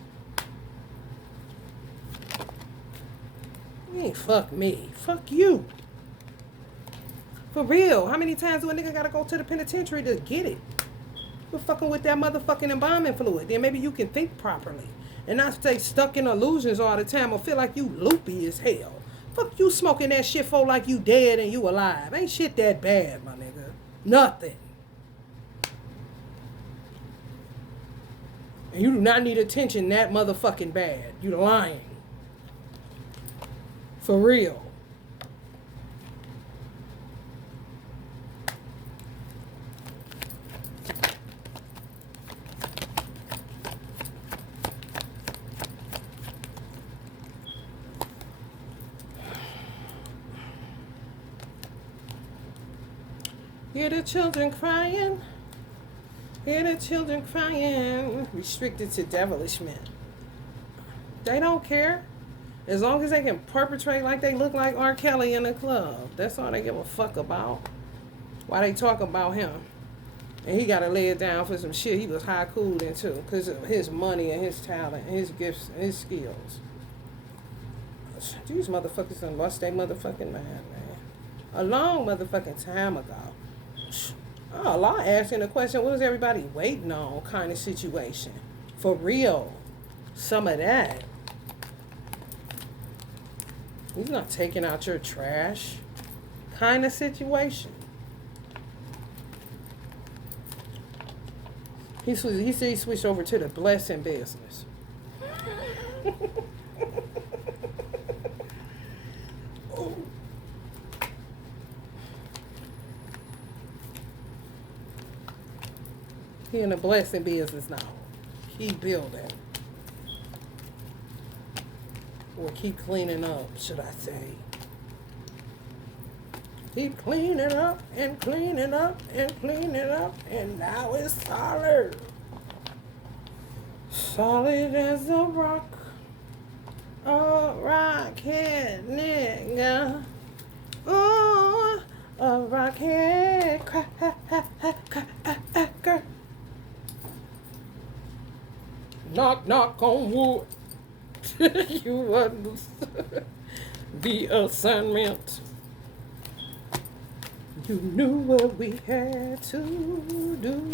You ain't fuck me. Fuck you. For real. How many times do a nigga gotta go to the penitentiary to get it? You're fucking with that motherfucking embalming fluid. Then maybe you can think properly. And not stay stuck in illusions all the time or feel like you loopy as hell. Fuck you smoking that shit for like you dead and you alive. Ain't shit that bad, my nigga. Nothing. And you do not need attention that motherfucking bad. You lying. For real. Hear the children crying. Hear the children crying. Restricted to devilish men. They don't care. As long as they can perpetrate like they look like R. Kelly in the club. That's all they give a fuck about. Why they talk about him. And he got to lay it down for some shit he was high cooled into. Because of his money and his talent and his gifts and his skills. These motherfuckers done lost their motherfucking mind, man. A long motherfucking time ago. Oh, Allah asking the question, what is everybody waiting on kind of situation? For real. Some of that. He's not taking out your trash kind of situation. He said he switched over to the blessing business. Oh. He in the blessing business now. Keep building. Or keep cleaning up, should I say. Keep cleaning up and cleaning up and cleaning up. And now it's solid. Solid as a rock. A rockhead nigga. Oh, a rockhead cracker. Knock, knock on wood. You understood the assignment. You knew what we had to do.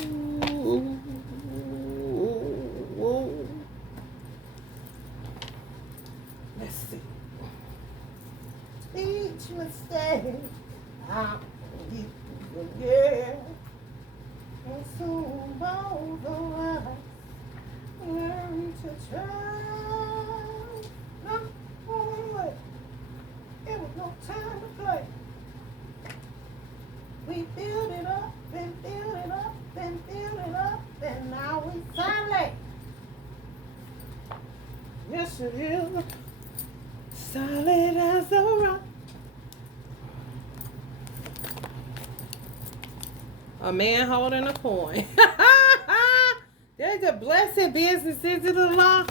Let's see. Each mistake, yeah. And soon both of us learn to try. No, it was no time to play. We build it up and build it up and build it up, and now we solid. Yes, it is. Solid as a rock. A man holding a coin. There's a blessed business into the law.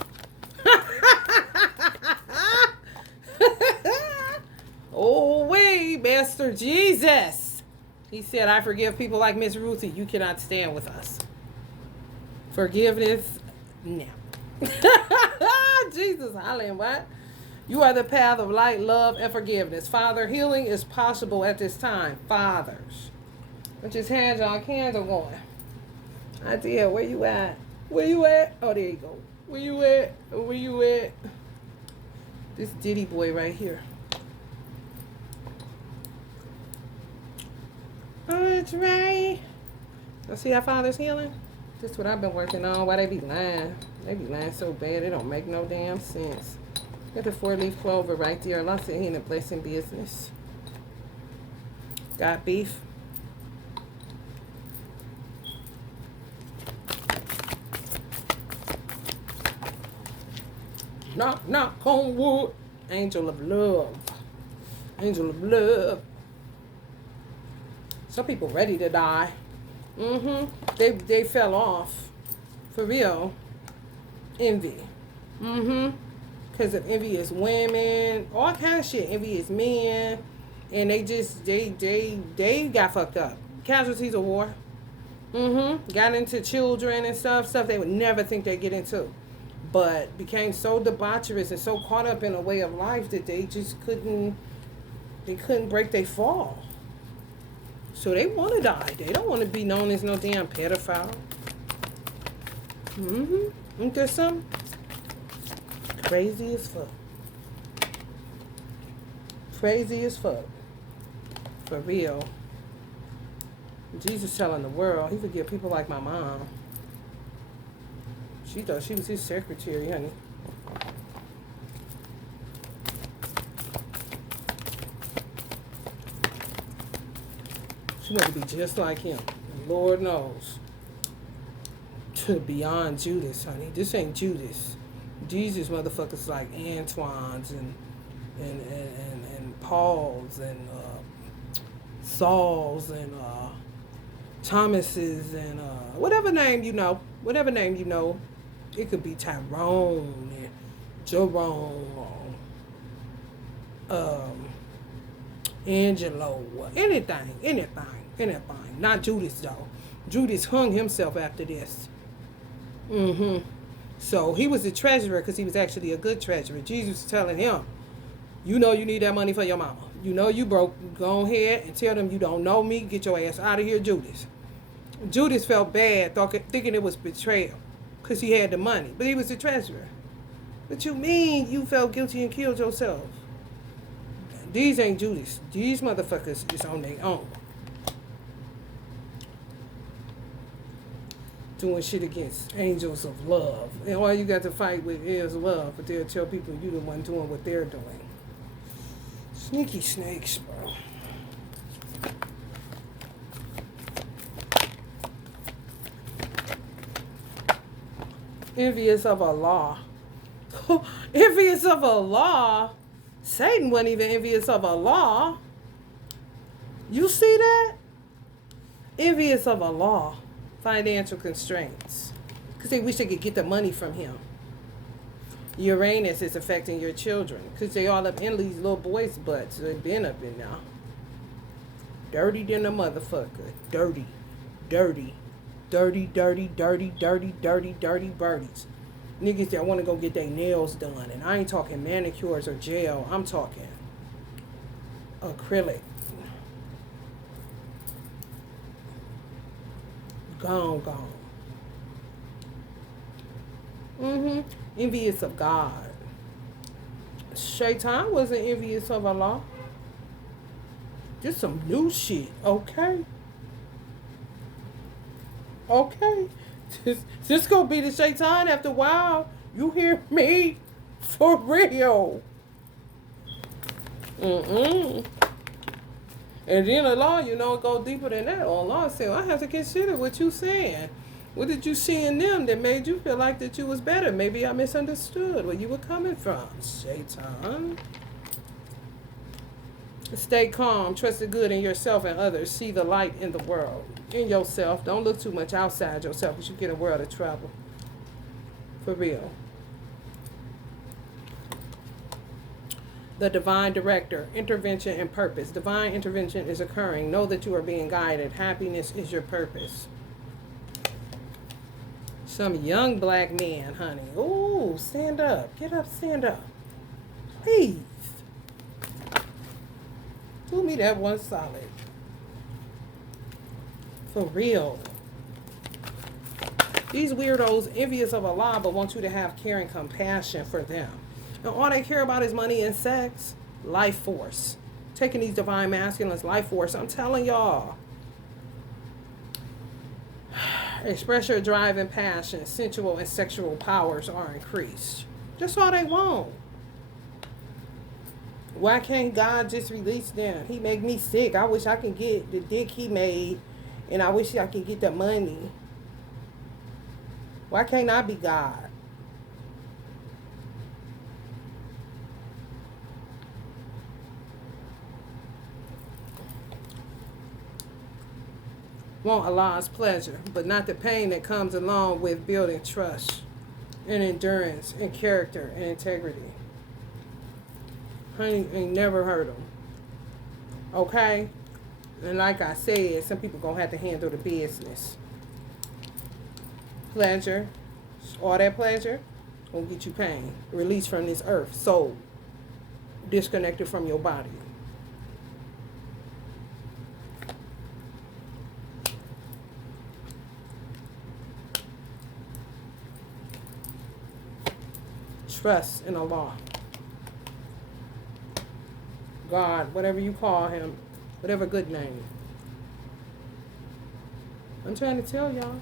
Oh, wait, Master Jesus. He said, I forgive people like Miss Ruthie. You cannot stand with us. Forgiveness, no. Jesus, hollering, what? You are the path of light, love, and forgiveness. Father, healing is possible at this time. Fathers. Put your hands on candle going. I did. Where you at? Where you at? Oh, there you go. Where you at? Where you at? This Diddy boy right here. Oh, it's right. Let's see how Father's healing. This is what I've been working on. Why they be lying? They be lying so bad it don't make no damn sense. Got the 4-leaf clover right there. Allah said he in a blessing business. Got beef. Knock, knock on wood. Angel of love. Angel of love. Some people ready to die. They fell off. For real. Envy. Because of envious women. All kind of shit. Envious men. And they got fucked up. Casualties of war. Got into children and stuff they would never think they'd get into. But became so debaucherous and so caught up in a way of life that they just couldn't break their fall. So they want to die. They don't want to be known as no damn pedophile. Ain't there something? Crazy as fuck. Crazy as fuck. For real. Jesus telling the world, he forgive people like my mom. She thought she was his secretary, honey. She wanted to be just like him. Lord knows. To beyond Judas, honey. This ain't Judas. Jesus motherfuckers like Antoine's and Paul's and Saul's and Thomas's and whatever name you know. Whatever name you know. It could be Tyrone and Jerome or Angelo or anything. Not Judas though. Judas hung himself after this. So he was the treasurer because he was actually a good treasurer. Jesus was telling him, you know you need that money for your mama. You know you broke. Go ahead and tell them you don't know me. Get your ass out of here, Judas. Judas felt bad, thinking it was betrayal because he had the money. But he was the treasurer. What you mean you felt guilty and killed yourself? These ain't Judas. These motherfuckers is on their own. Doing shit against angels of love. And all you got to fight with is love. But they'll tell people you the one doing what they're doing. Sneaky snakes, bro. Envious of Allah. Envious of Allah? Satan wasn't even envious of Allah. You see that? Envious of Allah. Financial constraints. Because they wish they could get the money from him. Uranus is affecting your children. Because they all up in these little boys' butts. They've been up in now. Dirty than a motherfucker. Dirty. Dirty. Dirty, dirty, dirty, dirty, dirty, dirty birdies. Niggas that want to go get their nails done. And I ain't talking manicures or gel. I'm talking acrylic. Gone. Envious of God. Shaitan wasn't envious of Allah. Just some new shit, okay? Okay. This gonna be the Shaitan after a while. You hear me? For real. And then Allah, it go deeper than that. Allah said, I have to consider what you saying. What did you see in them that made you feel like that you was better? Maybe I misunderstood where you were coming from, Shaitan. Stay calm. Trust the good in yourself and others. See the light in the world. In yourself. Don't look too much outside yourself because you get in a world of trouble. For real. The divine director, intervention and purpose. Divine intervention is occurring. Know that you are being guided. Happiness is your purpose. Some young black man, honey. Ooh, stand up. Get up, stand up. Please. Do me that one solid. For real. These weirdos envious of Allah but want you to have care and compassion for them. And all they care about is money and sex. Life force. Taking these divine masculines, life force. I'm telling y'all. Express your drive and passion. Sensual and sexual powers are increased. That's all they want. Why can't God just release them? He make me sick. I wish I can get the dick he made, and I wish I could get the money. Why can't I be God? Want Allah's pleasure, but not the pain that comes along with building trust and endurance and character and integrity. Honey ain't never heard them. Okay? And like I said, some people gonna have to handle the business. Pleasure, all that pleasure, gonna get you pain. Release from this earth, soul, disconnected from your body. Trust in Allah. God, whatever you call him, whatever good name. I'm trying to tell y'all.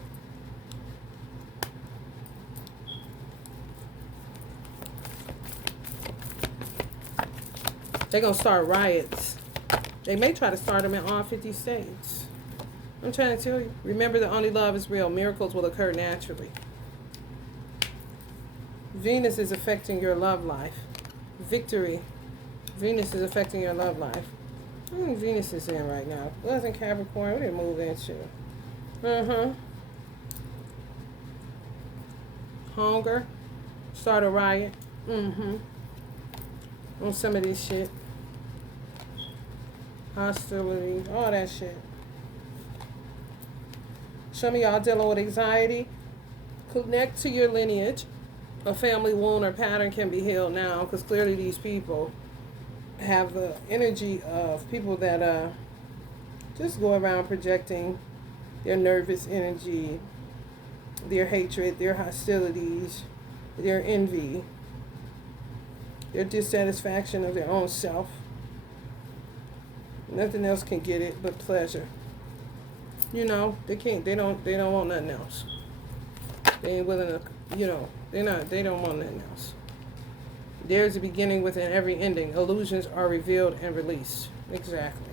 They're going to start riots. They may try to start them in all 50 states. I'm trying to tell you. Remember, the only love is real. Miracles will occur naturally. Venus is affecting your love life. Victory. Venus is affecting your love life. I think Venus is in right now. It wasn't Capricorn. We didn't move into. Hunger. Start a riot. On some of this shit. Hostility. All that shit. Some of y'all dealing with anxiety. Connect to your lineage. A family wound or pattern can be healed now, because clearly these people have the energy of people that just go around projecting their nervous energy, their hatred, their hostilities, their envy, their dissatisfaction of their own self. Nothing else can get it but pleasure. You know, they don't want nothing else. They ain't willing to, they don't want nothing else. There's a beginning within every ending. Illusions are revealed and released. Exactly.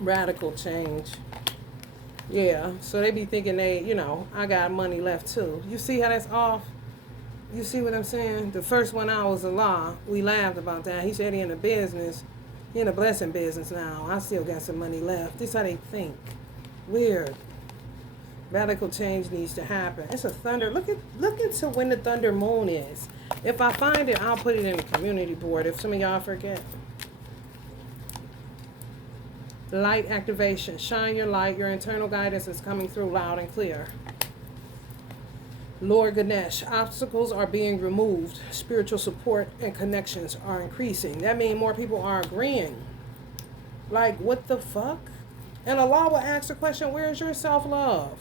Radical change. Yeah, so they be thinking I got money left too. You see how that's off? You see what I'm saying? The first one out was Allah. We laughed about that. He said he in the business. He in the blessing business now. I still got some money left. This is how they think. Weird. Radical change needs to happen. It's a thunder. Look into when the thunder moon is. If I find it, I'll put it in the community board. If some of y'all forget. Light activation. Shine your light. Your internal guidance is coming through loud and clear. Lord Ganesh, obstacles are being removed. Spiritual support and connections are increasing. That means more people are agreeing. Like, what the fuck? And Allah will ask the question, where is your self-love?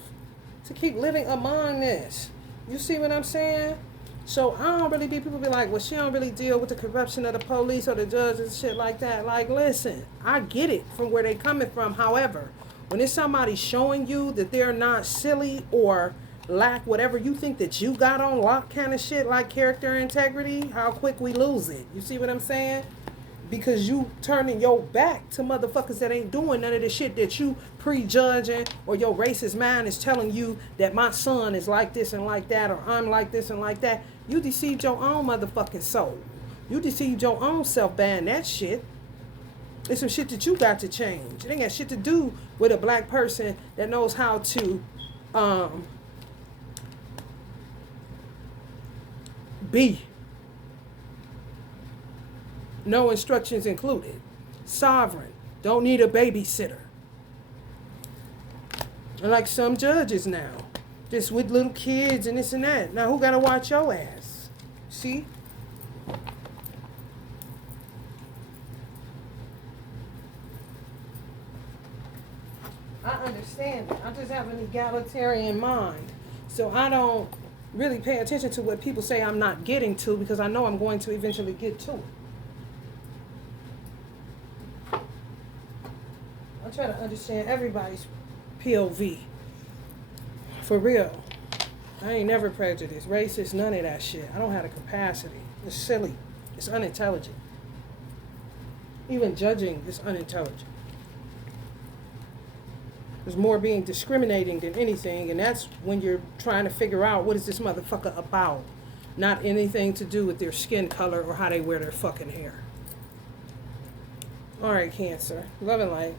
To keep living among this. You see what I'm saying? So I don't really people be like, well, she don't really deal with the corruption of the police or the judges and shit like that. Like, listen, I get it from where they coming from. However, when it's somebody showing you that they're not silly or lack whatever you think that you got on lock kind of shit, like character and integrity, how quick we lose it. You see what I'm saying? Because you turning your back to motherfuckers that ain't doing none of the shit that you prejudging, or your racist mind is telling you that my son is like this and like that, or I'm like this and like that. You deceived your own motherfucking soul. You deceived your own self buying that shit. It's some shit that you got to change. It ain't got shit to do with a black person that knows how to be. No instructions included. Sovereign. Don't need a babysitter. Like some judges now. Just with little kids and this and that. Now who gotta watch your ass? See? I understand it. I just have an egalitarian mind. So I don't really pay attention to what people say I'm not getting to, because I know I'm going to eventually get to it. I try to understand everybody's POV. For real. I ain't never prejudiced, racist, none of that shit. I don't have the capacity. It's silly. It's unintelligent. Even judging is unintelligent. There's more being discriminating than anything, and that's when you're trying to figure out what is this motherfucker about. Not anything to do with their skin color or how they wear their fucking hair. All right, Cancer. Love and light.